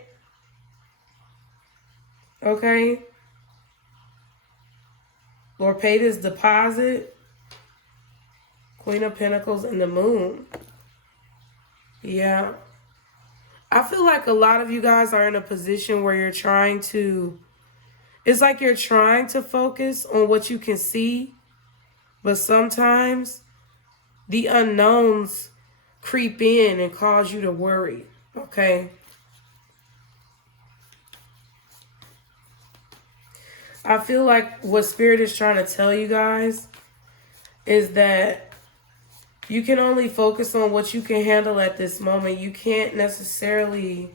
Okay. Or pay this deposit. Queen of Pentacles and the Moon. Yeah. I feel like a lot of you guys are in a position where you're trying to, it's like you're trying to focus on what you can see, but sometimes the unknowns creep in and cause you to worry. Okay. I feel like what Spirit is trying to tell you guys is that you can only focus on what you can handle at this moment. You can't necessarily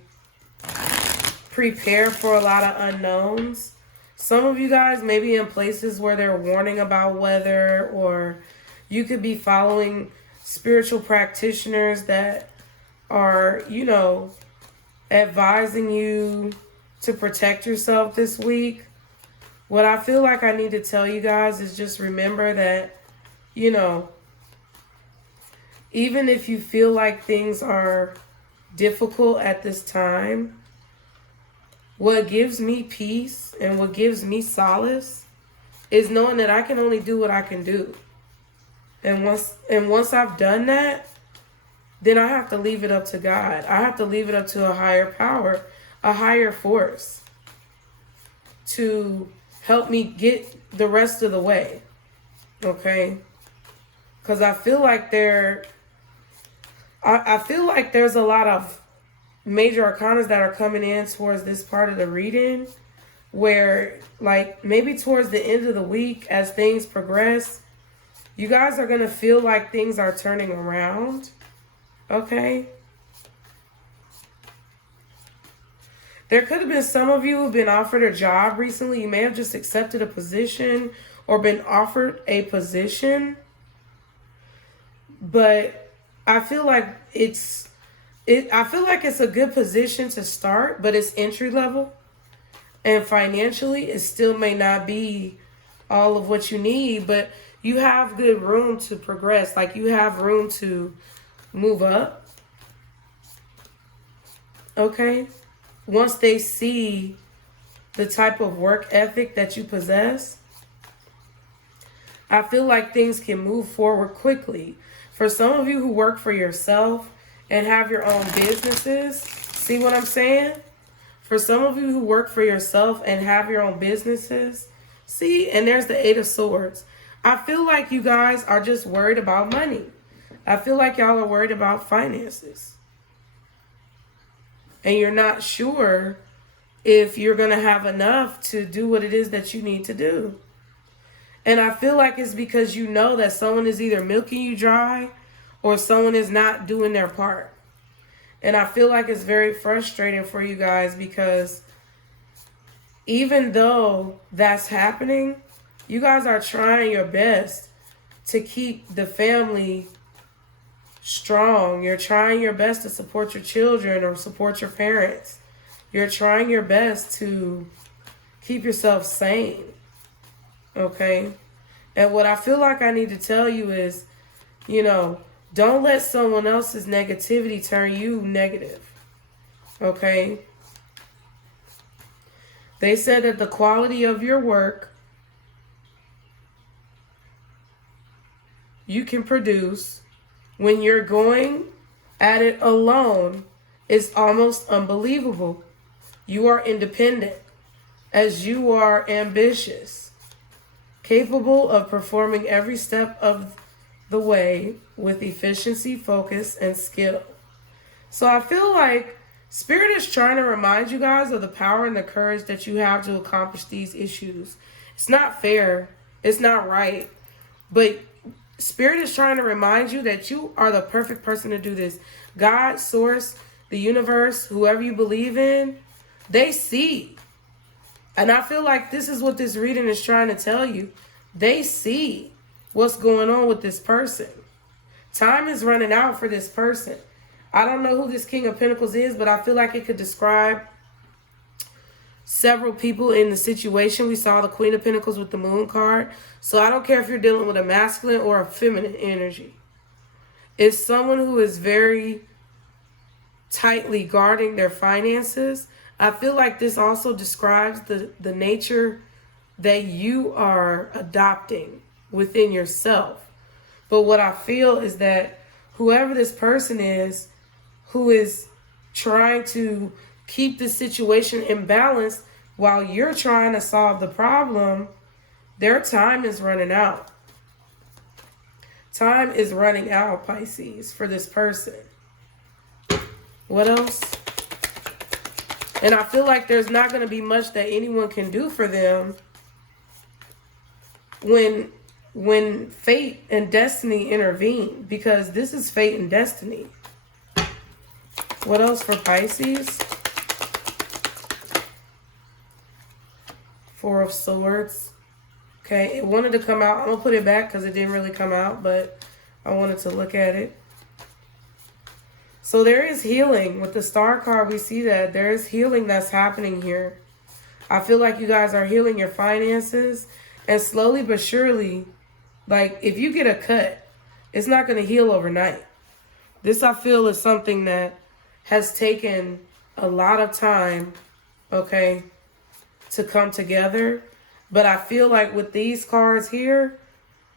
prepare for a lot of unknowns. Some of you guys may be in places where they're warning about weather, or you could be following spiritual practitioners that are, you know, advising you to protect yourself this week. What I feel like I need to tell you guys is just remember that, you know, even if you feel like things are difficult at this time, what gives me peace and what gives me solace is knowing that I can only do what I can do. And once I've done that, then I have to leave it up to God. I have to leave it up to a higher power, a higher force to help me get the rest of the way. Okay? Because I feel like I feel like there's a lot of major arcanas that are coming in towards this part of the reading, where like maybe towards the end of the week as things progress, you guys are going to feel like things are turning around. Okay? There could have been some of you who've been offered a job recently. You may have just accepted a position or been offered a position. But I feel like it's a good position to start, but it's entry level. And financially, it still may not be all of what you need, but you have good room to progress. Like you have room to move up. Okay? Once they see the type of work ethic that you possess, I feel like things can move forward quickly. For some of you who work for yourself and have your own businesses, see what I'm saying? For some of you who work for yourself and have your own businesses, see, and there's the Eight of Swords. I feel like you guys are just worried about money. I feel like y'all are worried about finances. And you're not sure if you're going to have enough to do what it is that you need to do. And I feel like it's because you know that someone is either milking you dry or someone is not doing their part. And I feel like it's very frustrating for you guys because even though that's happening, you guys are trying your best to keep the family strong. You're trying your best to support your children or support your parents. You're trying your best to keep yourself sane. Okay? And what I feel like I need to tell you is, you know, don't let someone else's negativity turn you negative. Okay? They said that the quality of your work you can produce when you're going at it alone is almost unbelievable. You are independent, as you are ambitious, capable of performing every step of the way with efficiency, focus, and skill. So I feel like Spirit is trying to remind you guys of the power and the courage that you have to accomplish these issues. It's not fair. It's not right. But Spirit is trying to remind you that you are the perfect person to do this. God, Source, the universe, whoever you believe in, they see. And I feel like this is what this reading is trying to tell you. They see what's going on with this person. Time is running out for this person. I don't know who this King of Pentacles is, but I feel like it could describe several people in the situation. We saw the Queen of Pentacles with the Moon card. So I don't care if you're dealing with a masculine or a feminine energy. It's someone who is very tightly guarding their finances. I feel like this also describes the nature that you are adopting within yourself. But what I feel is that whoever this person is who is trying to keep the situation in balance while you're trying to solve the problem, their time is running out. Time is running out, Pisces, for this person. What else? And I feel like there's not going to be much that anyone can do for them when fate and destiny intervene, because this is fate and destiny. What else for Pisces? Four of Swords. Okay, it wanted to come out. I'm going to put it back because it didn't really come out, but I wanted to look at it. So there is healing. With the Star card, we see that there is healing that's happening here. I feel like you guys are healing your finances, and slowly but surely, like if you get a cut, it's not going to heal overnight. This, I feel, is something that has taken a lot of time, okay, to come together. But I feel like with these cards here,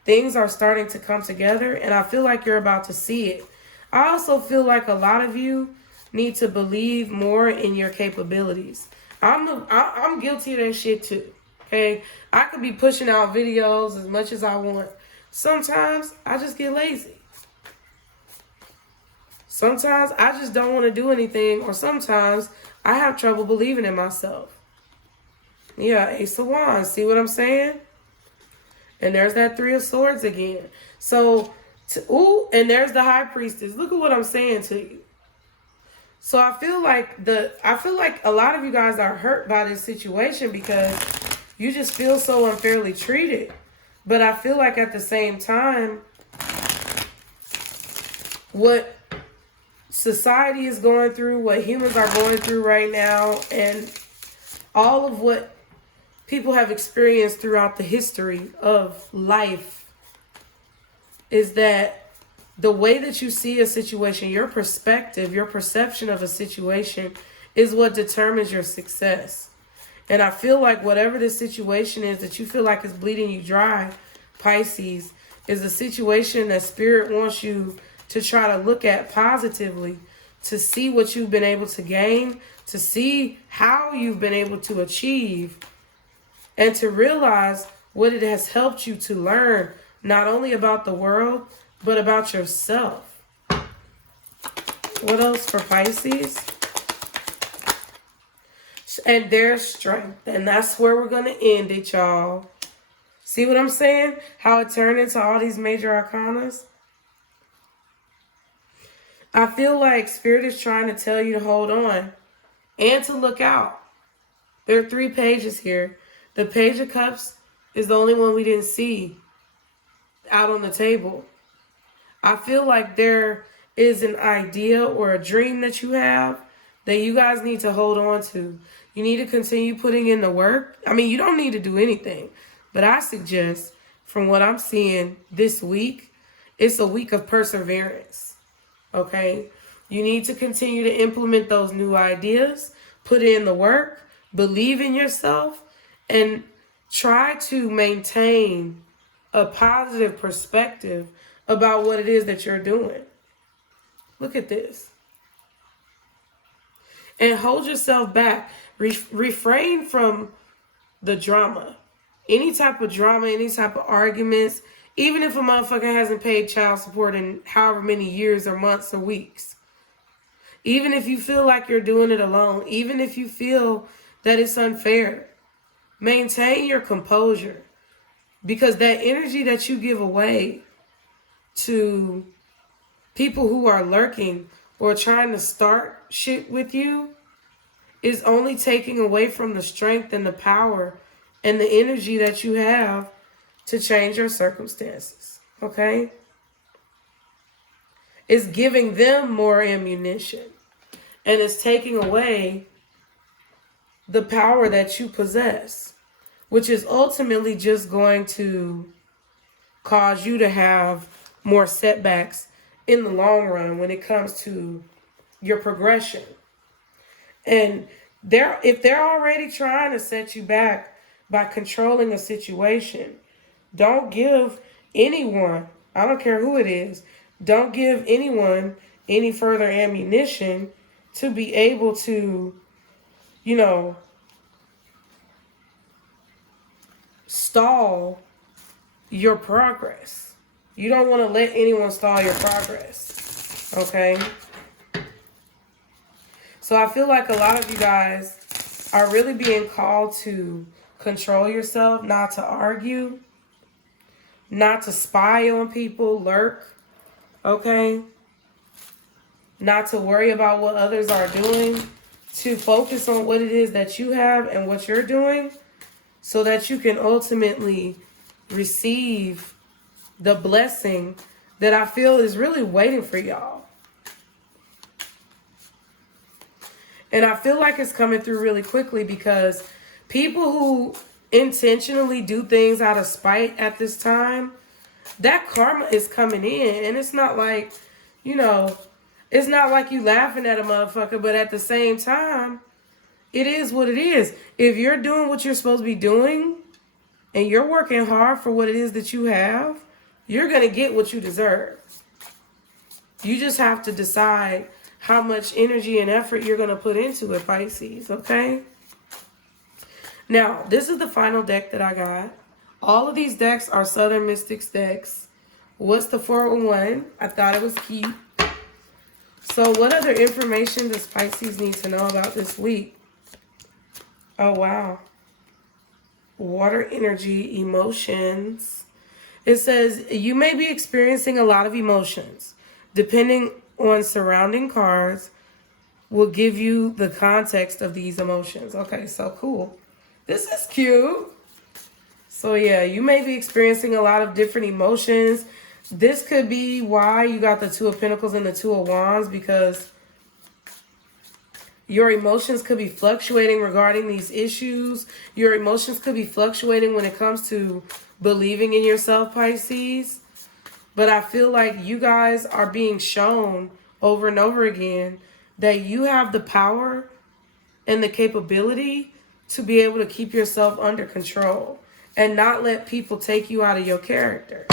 things are starting to come together, and I feel like you're about to see it. I also feel like a lot of you need to believe more in your capabilities. I'm guilty of that shit too, okay? I could be pushing out videos as much as I want. Sometimes I just get lazy. Sometimes I just don't want to do anything, or sometimes I have trouble believing in myself. Yeah, Ace of Wands. See what I'm saying? And there's that Three of Swords again. So, and there's the High Priestess. Look at what I'm saying to you. So I feel like a lot of you guys are hurt by this situation because you just feel so unfairly treated. But I feel like at the same time, what society is going through, what humans are going through right now, and all of what people have experienced throughout the history of life is that the way that you see a situation, your perspective, your perception of a situation is what determines your success. And I feel like whatever the situation is that you feel like is bleeding you dry, Pisces, is a situation that Spirit wants you to try to look at positively, to see what you've been able to gain, to see how you've been able to achieve, and to realize what it has helped you to learn, not only about the world, but about yourself. What else for Pisces? And their strength. And that's where we're going to end it, y'all. See what I'm saying? How it turned into all these major arcanas? I feel like Spirit is trying to tell you to hold on and to look out. There are 3 pages here. The Page of Cups is the only one we didn't see out on the table. I feel like there is an idea or a dream that you have that you guys need to hold on to. You need to continue putting in the work. I mean, you don't need to do anything, but I suggest, from what I'm seeing this week, it's a week of perseverance, okay? You need to continue to implement those new ideas, put in the work, believe in yourself, and try to maintain a positive perspective about what it is that you're doing. Look at this. And hold yourself back. Refrain from the drama. Any type of drama, any type of arguments, even if a motherfucker hasn't paid child support in however many years or months or weeks. Even if you feel like you're doing it alone, even if you feel that it's unfair, maintain your composure. Because that energy that you give away to people who are lurking or trying to start shit with you is only taking away from the strength and the power and the energy that you have to change your circumstances, okay? It's giving them more ammunition, and it's taking away the power that you possess, which is ultimately just going to cause you to have more setbacks in the long run when it comes to your progression. And if they're already trying to set you back by controlling a situation, don't give anyone, I don't care who it is, don't give anyone any further ammunition to be able to, you know, stall your progress. You don't want to let anyone stall your progress, okay? So I feel like a lot of you guys are really being called to control yourself, not to argue, not to spy on people, lurk, okay? Not to worry about what others are doing, to focus on what it is that you have and what you're doing so that you can ultimately receive the blessing that I feel is really waiting for y'all. And I feel like it's coming through really quickly because people who intentionally do things out of spite at this time, that karma is coming in. And it's not like, you know, it's not like you laughing at a motherfucker, but at the same time, it is what it is. If you're doing what you're supposed to be doing and you're working hard for what it is that you have, you're going to get what you deserve. You just have to decide how much energy and effort you're going to put into it, Pisces, okay? Now, this is the final deck that I got. All of these decks are Southern Mystics decks. What's the 401? I thought it was cute. So what other information does Pisces need to know about this week? Oh, wow. Water energy, emotions. It says you may be experiencing a lot of emotions. Depending on surrounding cards will give you the context of these emotions. Okay, so cool. This is cute. So yeah, you may be experiencing a lot of different emotions. This could be why you got the Two of Pentacles and the Two of Wands, because your emotions could be fluctuating regarding these issues. Your emotions could be fluctuating when it comes to believing in yourself, Pisces. But I feel like you guys are being shown over and over again that you have the power and the capability to be able to keep yourself under control and not let people take you out of your character.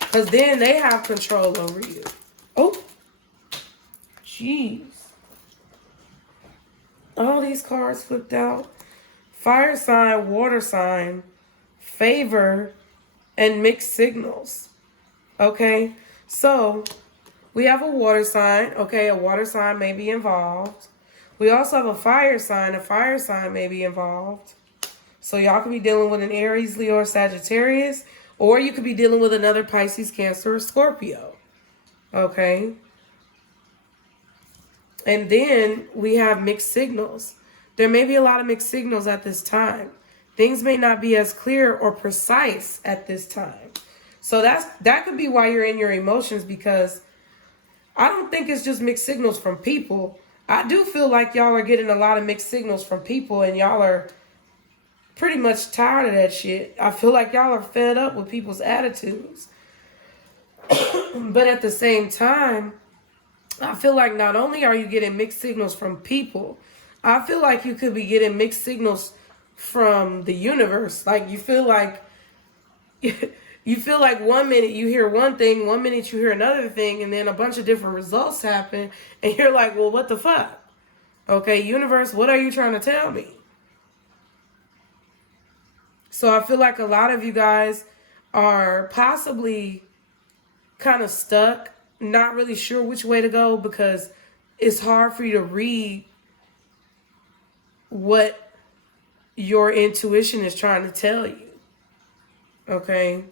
Because then they have control over you. Oh, jeez. All these cards flipped out. Fire sign, water sign, favor, and mixed signals. Okay, so we have a water sign. Okay, a water sign may be involved. We also have a fire sign. A fire sign may be involved. So y'all could be dealing with an Aries, Leo, or Sagittarius. Or you could be dealing with another Pisces, Cancer, or Scorpio. Okay. And then we have mixed signals. There may be a lot of mixed signals at this time. Things may not be as clear or precise at this time. So that could be why you're in your emotions, because I don't think it's just mixed signals from people. I do feel like y'all are getting a lot of mixed signals from people, and y'all are pretty much tired of that shit. I feel like y'all are fed up with people's attitudes. But at the same time, I feel like not only are you getting mixed signals from people, I feel like you could be getting mixed signals from the universe. Like you feel like 1 minute you hear one thing, 1 minute you hear another thing, and then a bunch of different results happen, and you're like, well, what the fuck? Okay, universe, what are you trying to tell me? So I feel like a lot of you guys are possibly kind of stuck, not really sure which way to go, because it's hard for you to read what your intuition is trying to tell you. Okay?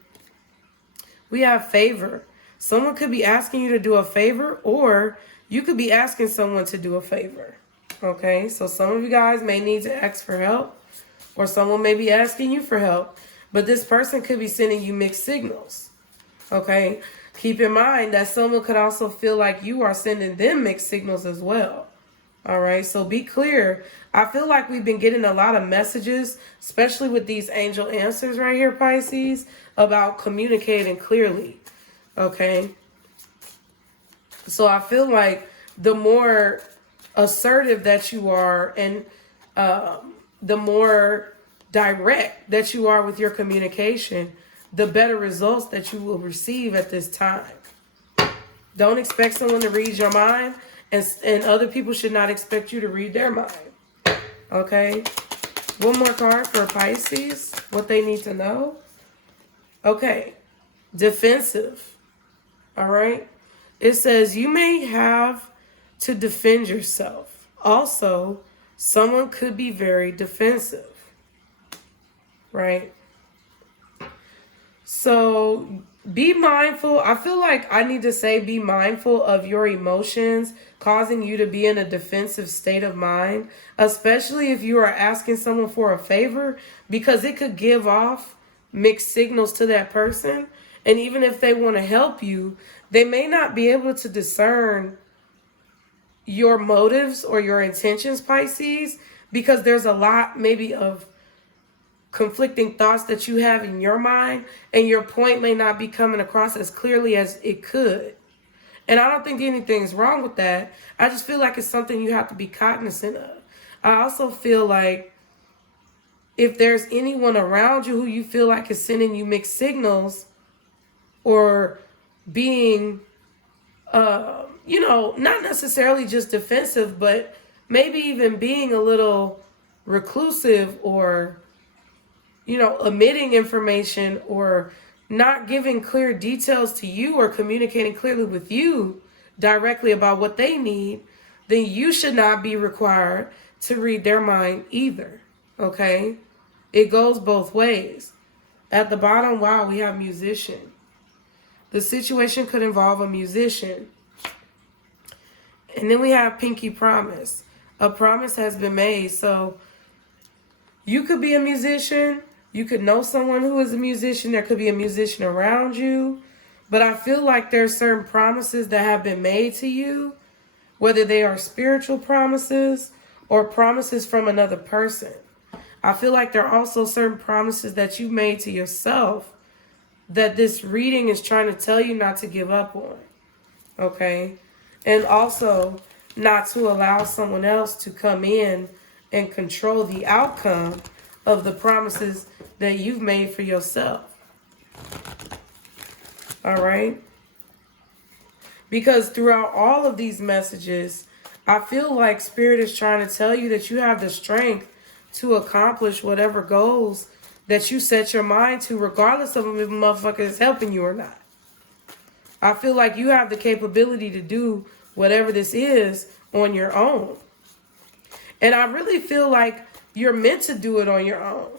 We have favor. Someone could be asking you to do a favor, or you could be asking someone to do a favor. Okay? So some of you guys may need to ask for help, or someone may be asking you for help. But this person could be sending you mixed signals. Okay? Keep in mind that someone could also feel like you are sending them mixed signals as well. All right, so be clear. I feel like we've been getting a lot of messages, especially with these angel answers right here, Pisces, about communicating clearly. Okay? So I feel like the more assertive that you are, and the more direct that you are with your communication, the better results that you will receive at this time. Don't expect someone to read your mind, and other people should not expect you to read their mind. Okay? One more card for Pisces, what they need to know. Okay. Defensive. All right? It says you may have to defend yourself. Also, someone could be very defensive. Right? So be mindful. I feel like I need to say be mindful of your emotions causing you to be in a defensive state of mind, especially if you are asking someone for a favor, because it could give off mixed signals to that person. And even if they want to help you, they may not be able to discern your motives or your intentions, Pisces, because there's a lot maybe of conflicting thoughts that you have in your mind, and your point may not be coming across as clearly as it could. And I don't think anything's wrong with that. I just feel like it's something you have to be cognizant of. I also feel like if there's anyone around you who you feel like is sending you mixed signals, or being, not necessarily just defensive, but maybe even being a little reclusive, or omitting information, or not giving clear details to you, or communicating clearly with you directly about what they need, then you should not be required to read their mind either. Okay? It goes both ways. At the bottom, wow, we have musician. The situation could involve a musician. And then we have pinky promise. A promise has been made. So you could be a musician. You could know someone who is a musician. There could be a musician around you. But I feel like there's certain promises that have been made to you, whether they are spiritual promises or promises from another person. I feel like there are also certain promises that you made to yourself that this reading is trying to tell you not to give up on. Okay? And also not to allow someone else to come in and control the outcome of the promises that you've made for yourself. All right? Because throughout all of these messages, I feel like Spirit is trying to tell you that you have the strength to accomplish whatever goals that you set your mind to, regardless of if a motherfucker is helping you or not. I feel like you have the capability to do whatever this is on your own. And I really feel like you're meant to do it on your own.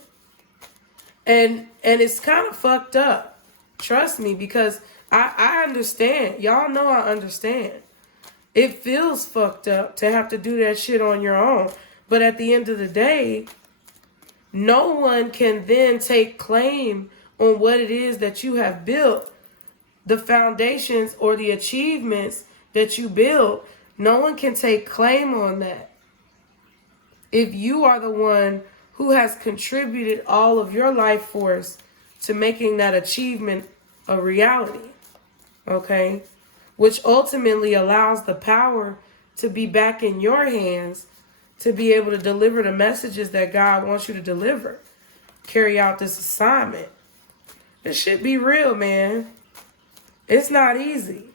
And it's kind of fucked up. Trust me, because I understand. Y'all know I understand. It feels fucked up to have to do that shit on your own. But at the end of the day, no one can then take claim on what it is that you have built, the foundations or the achievements that you built. No one can take claim on that if you are the one who has contributed all of your life force to making that achievement a reality, okay? Which ultimately allows the power to be back in your hands to be able to deliver the messages that God wants you to deliver. Carry out this assignment. It should be real, man. It's not easy.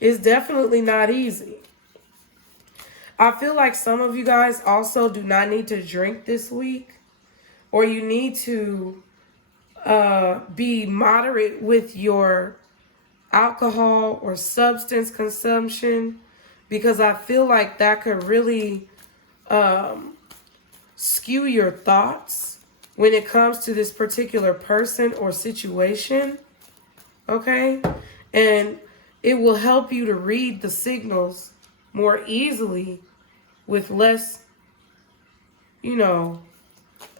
It's definitely not easy. I feel like some of you guys also do not need to drink this week, or you need to be moderate with your alcohol or substance consumption, because I feel like that could really skew your thoughts when it comes to this particular person or situation, okay? And it will help you to read the signals more easily with less,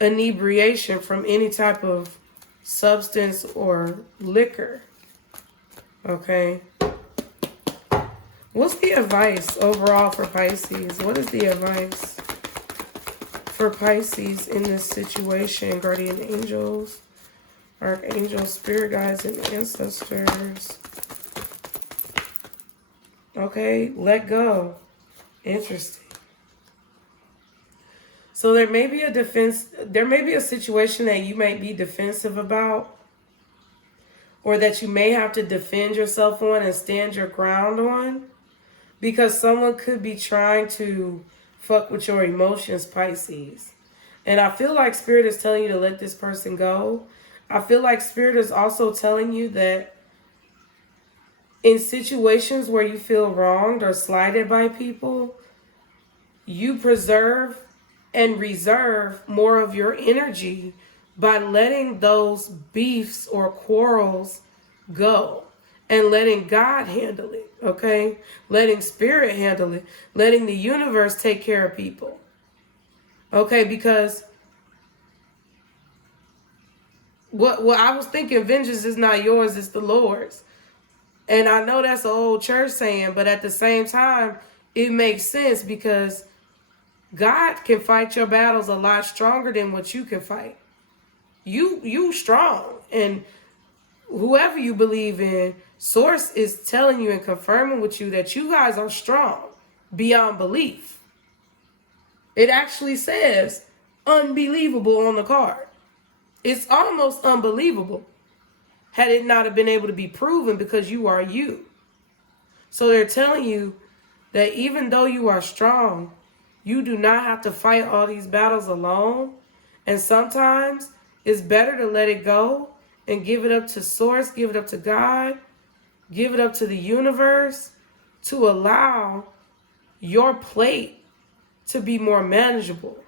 inebriation from any type of substance or liquor, okay? What's the advice overall for Pisces? What is the advice for Pisces in this situation? Guardian angels, archangels, spirit guides, and ancestors. Okay, let go. Interesting. So there may be a situation that you might be defensive about, or that you may have to defend yourself on and stand your ground on, because someone could be trying to fuck with your emotions, Pisces. And I feel like Spirit is telling you to let this person go. I feel like Spirit is also telling you that in situations where you feel wronged or slighted by people, you preserve and reserve more of your energy by letting those beefs or quarrels go and letting God handle it, okay? Letting Spirit handle it, letting the universe take care of people, okay? Because what I was thinking, vengeance is not yours, it's the Lord's. And I know that's an old church saying, but at the same time, it makes sense, because God can fight your battles a lot stronger than what you can fight. You strong, and whoever you believe in, Source is telling you and confirming with you that you guys are strong beyond belief. It actually says unbelievable on the card. It's almost unbelievable had it not have been able to be proven, because you are you. So they're telling you that even though you are strong, you do not have to fight all these battles alone. And sometimes it's better to let it go and give it up to Source, give it up to God, give it up to the universe, to allow your plate to be more manageable.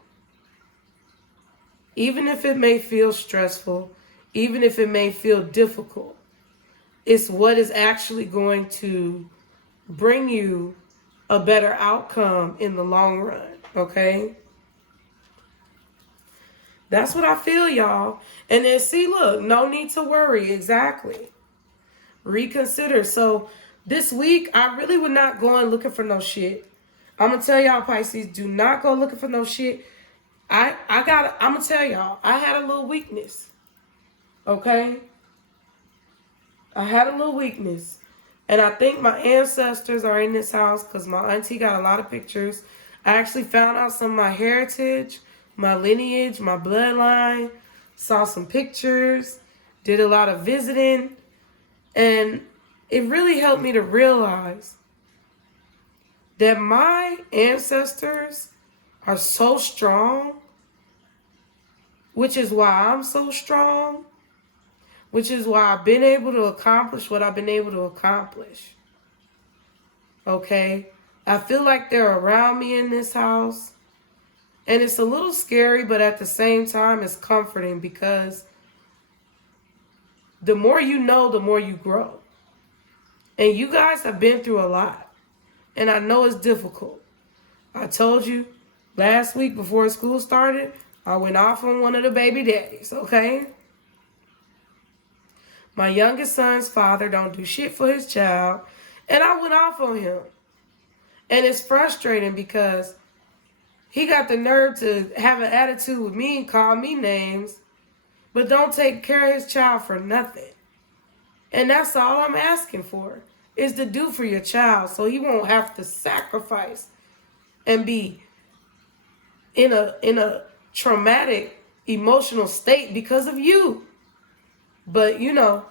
Even if it may feel stressful, even if it may feel difficult, it's what is actually going to bring you a better outcome in the long run, okay? That's what I feel, y'all. And then see, look, no need to worry. Exactly. Reconsider. So this week, I really would not go in looking for no shit. I'm going to tell y'all, Pisces, do not go looking for no shit. I'm going to tell y'all, I had a little weakness. Okay? I had a little weakness. And I think my ancestors are in this house, because my auntie got a lot of pictures. I actually found out some of my heritage, my lineage, my bloodline, saw some pictures, did a lot of visiting, and it really helped me to realize that my ancestors are so strong, which is why I'm so strong, which is why I've been able to accomplish what I've been able to accomplish. Okay? I feel like they're around me in this house. And it's a little scary, but at the same time, it's comforting, because the more you know, the more you grow. And you guys have been through a lot. And I know it's difficult. I told you, Last week before school started, I went off on one of the baby daddies, okay? My youngest son's father don't do shit for his child, and I went off on him. And it's frustrating because he got the nerve to have an attitude with me and call me names, but don't take care of his child for nothing. And that's all I'm asking for, is to do for your child so he won't have to sacrifice and be in a traumatic emotional state because of you. But you know,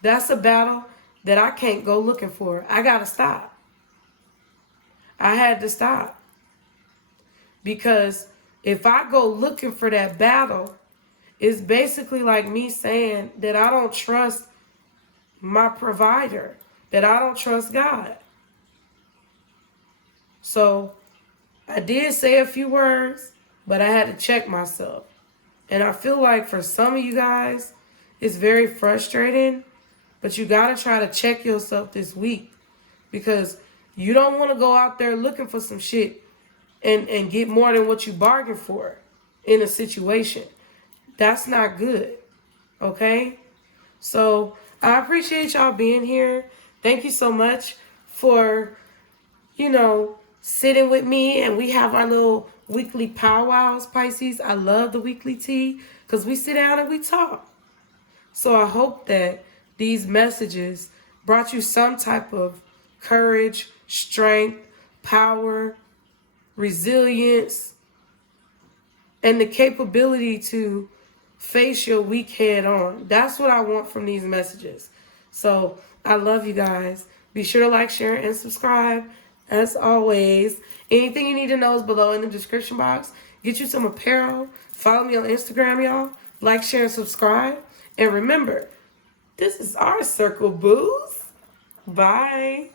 that's a battle that I can't go looking for. I gotta stop. I had to stop. Because if I go looking for that battle, it's basically like me saying that I don't trust my provider, that I don't trust God. So I did say a few words, but I had to check myself. And I feel like for some of you guys, it's very frustrating, but you got to try to check yourself this week, because you don't want to go out there looking for some shit and get more than what you bargained for in a situation. That's not good, okay? So I appreciate y'all being here. Thank you so much for, sitting with me, and we have our little weekly powwows, Pisces. I love the weekly tea because we sit down and we talk. So I hope that these messages brought you some type of courage, strength, power, resilience, and the capability to face your week head on. That's what I want from these messages. So I love you guys. Be sure to like, share, and subscribe. As always, anything you need to know is below in the description box. Get you some apparel. Follow me on Instagram, y'all. Like, share, and subscribe. And remember, this is our circle, booze. Bye.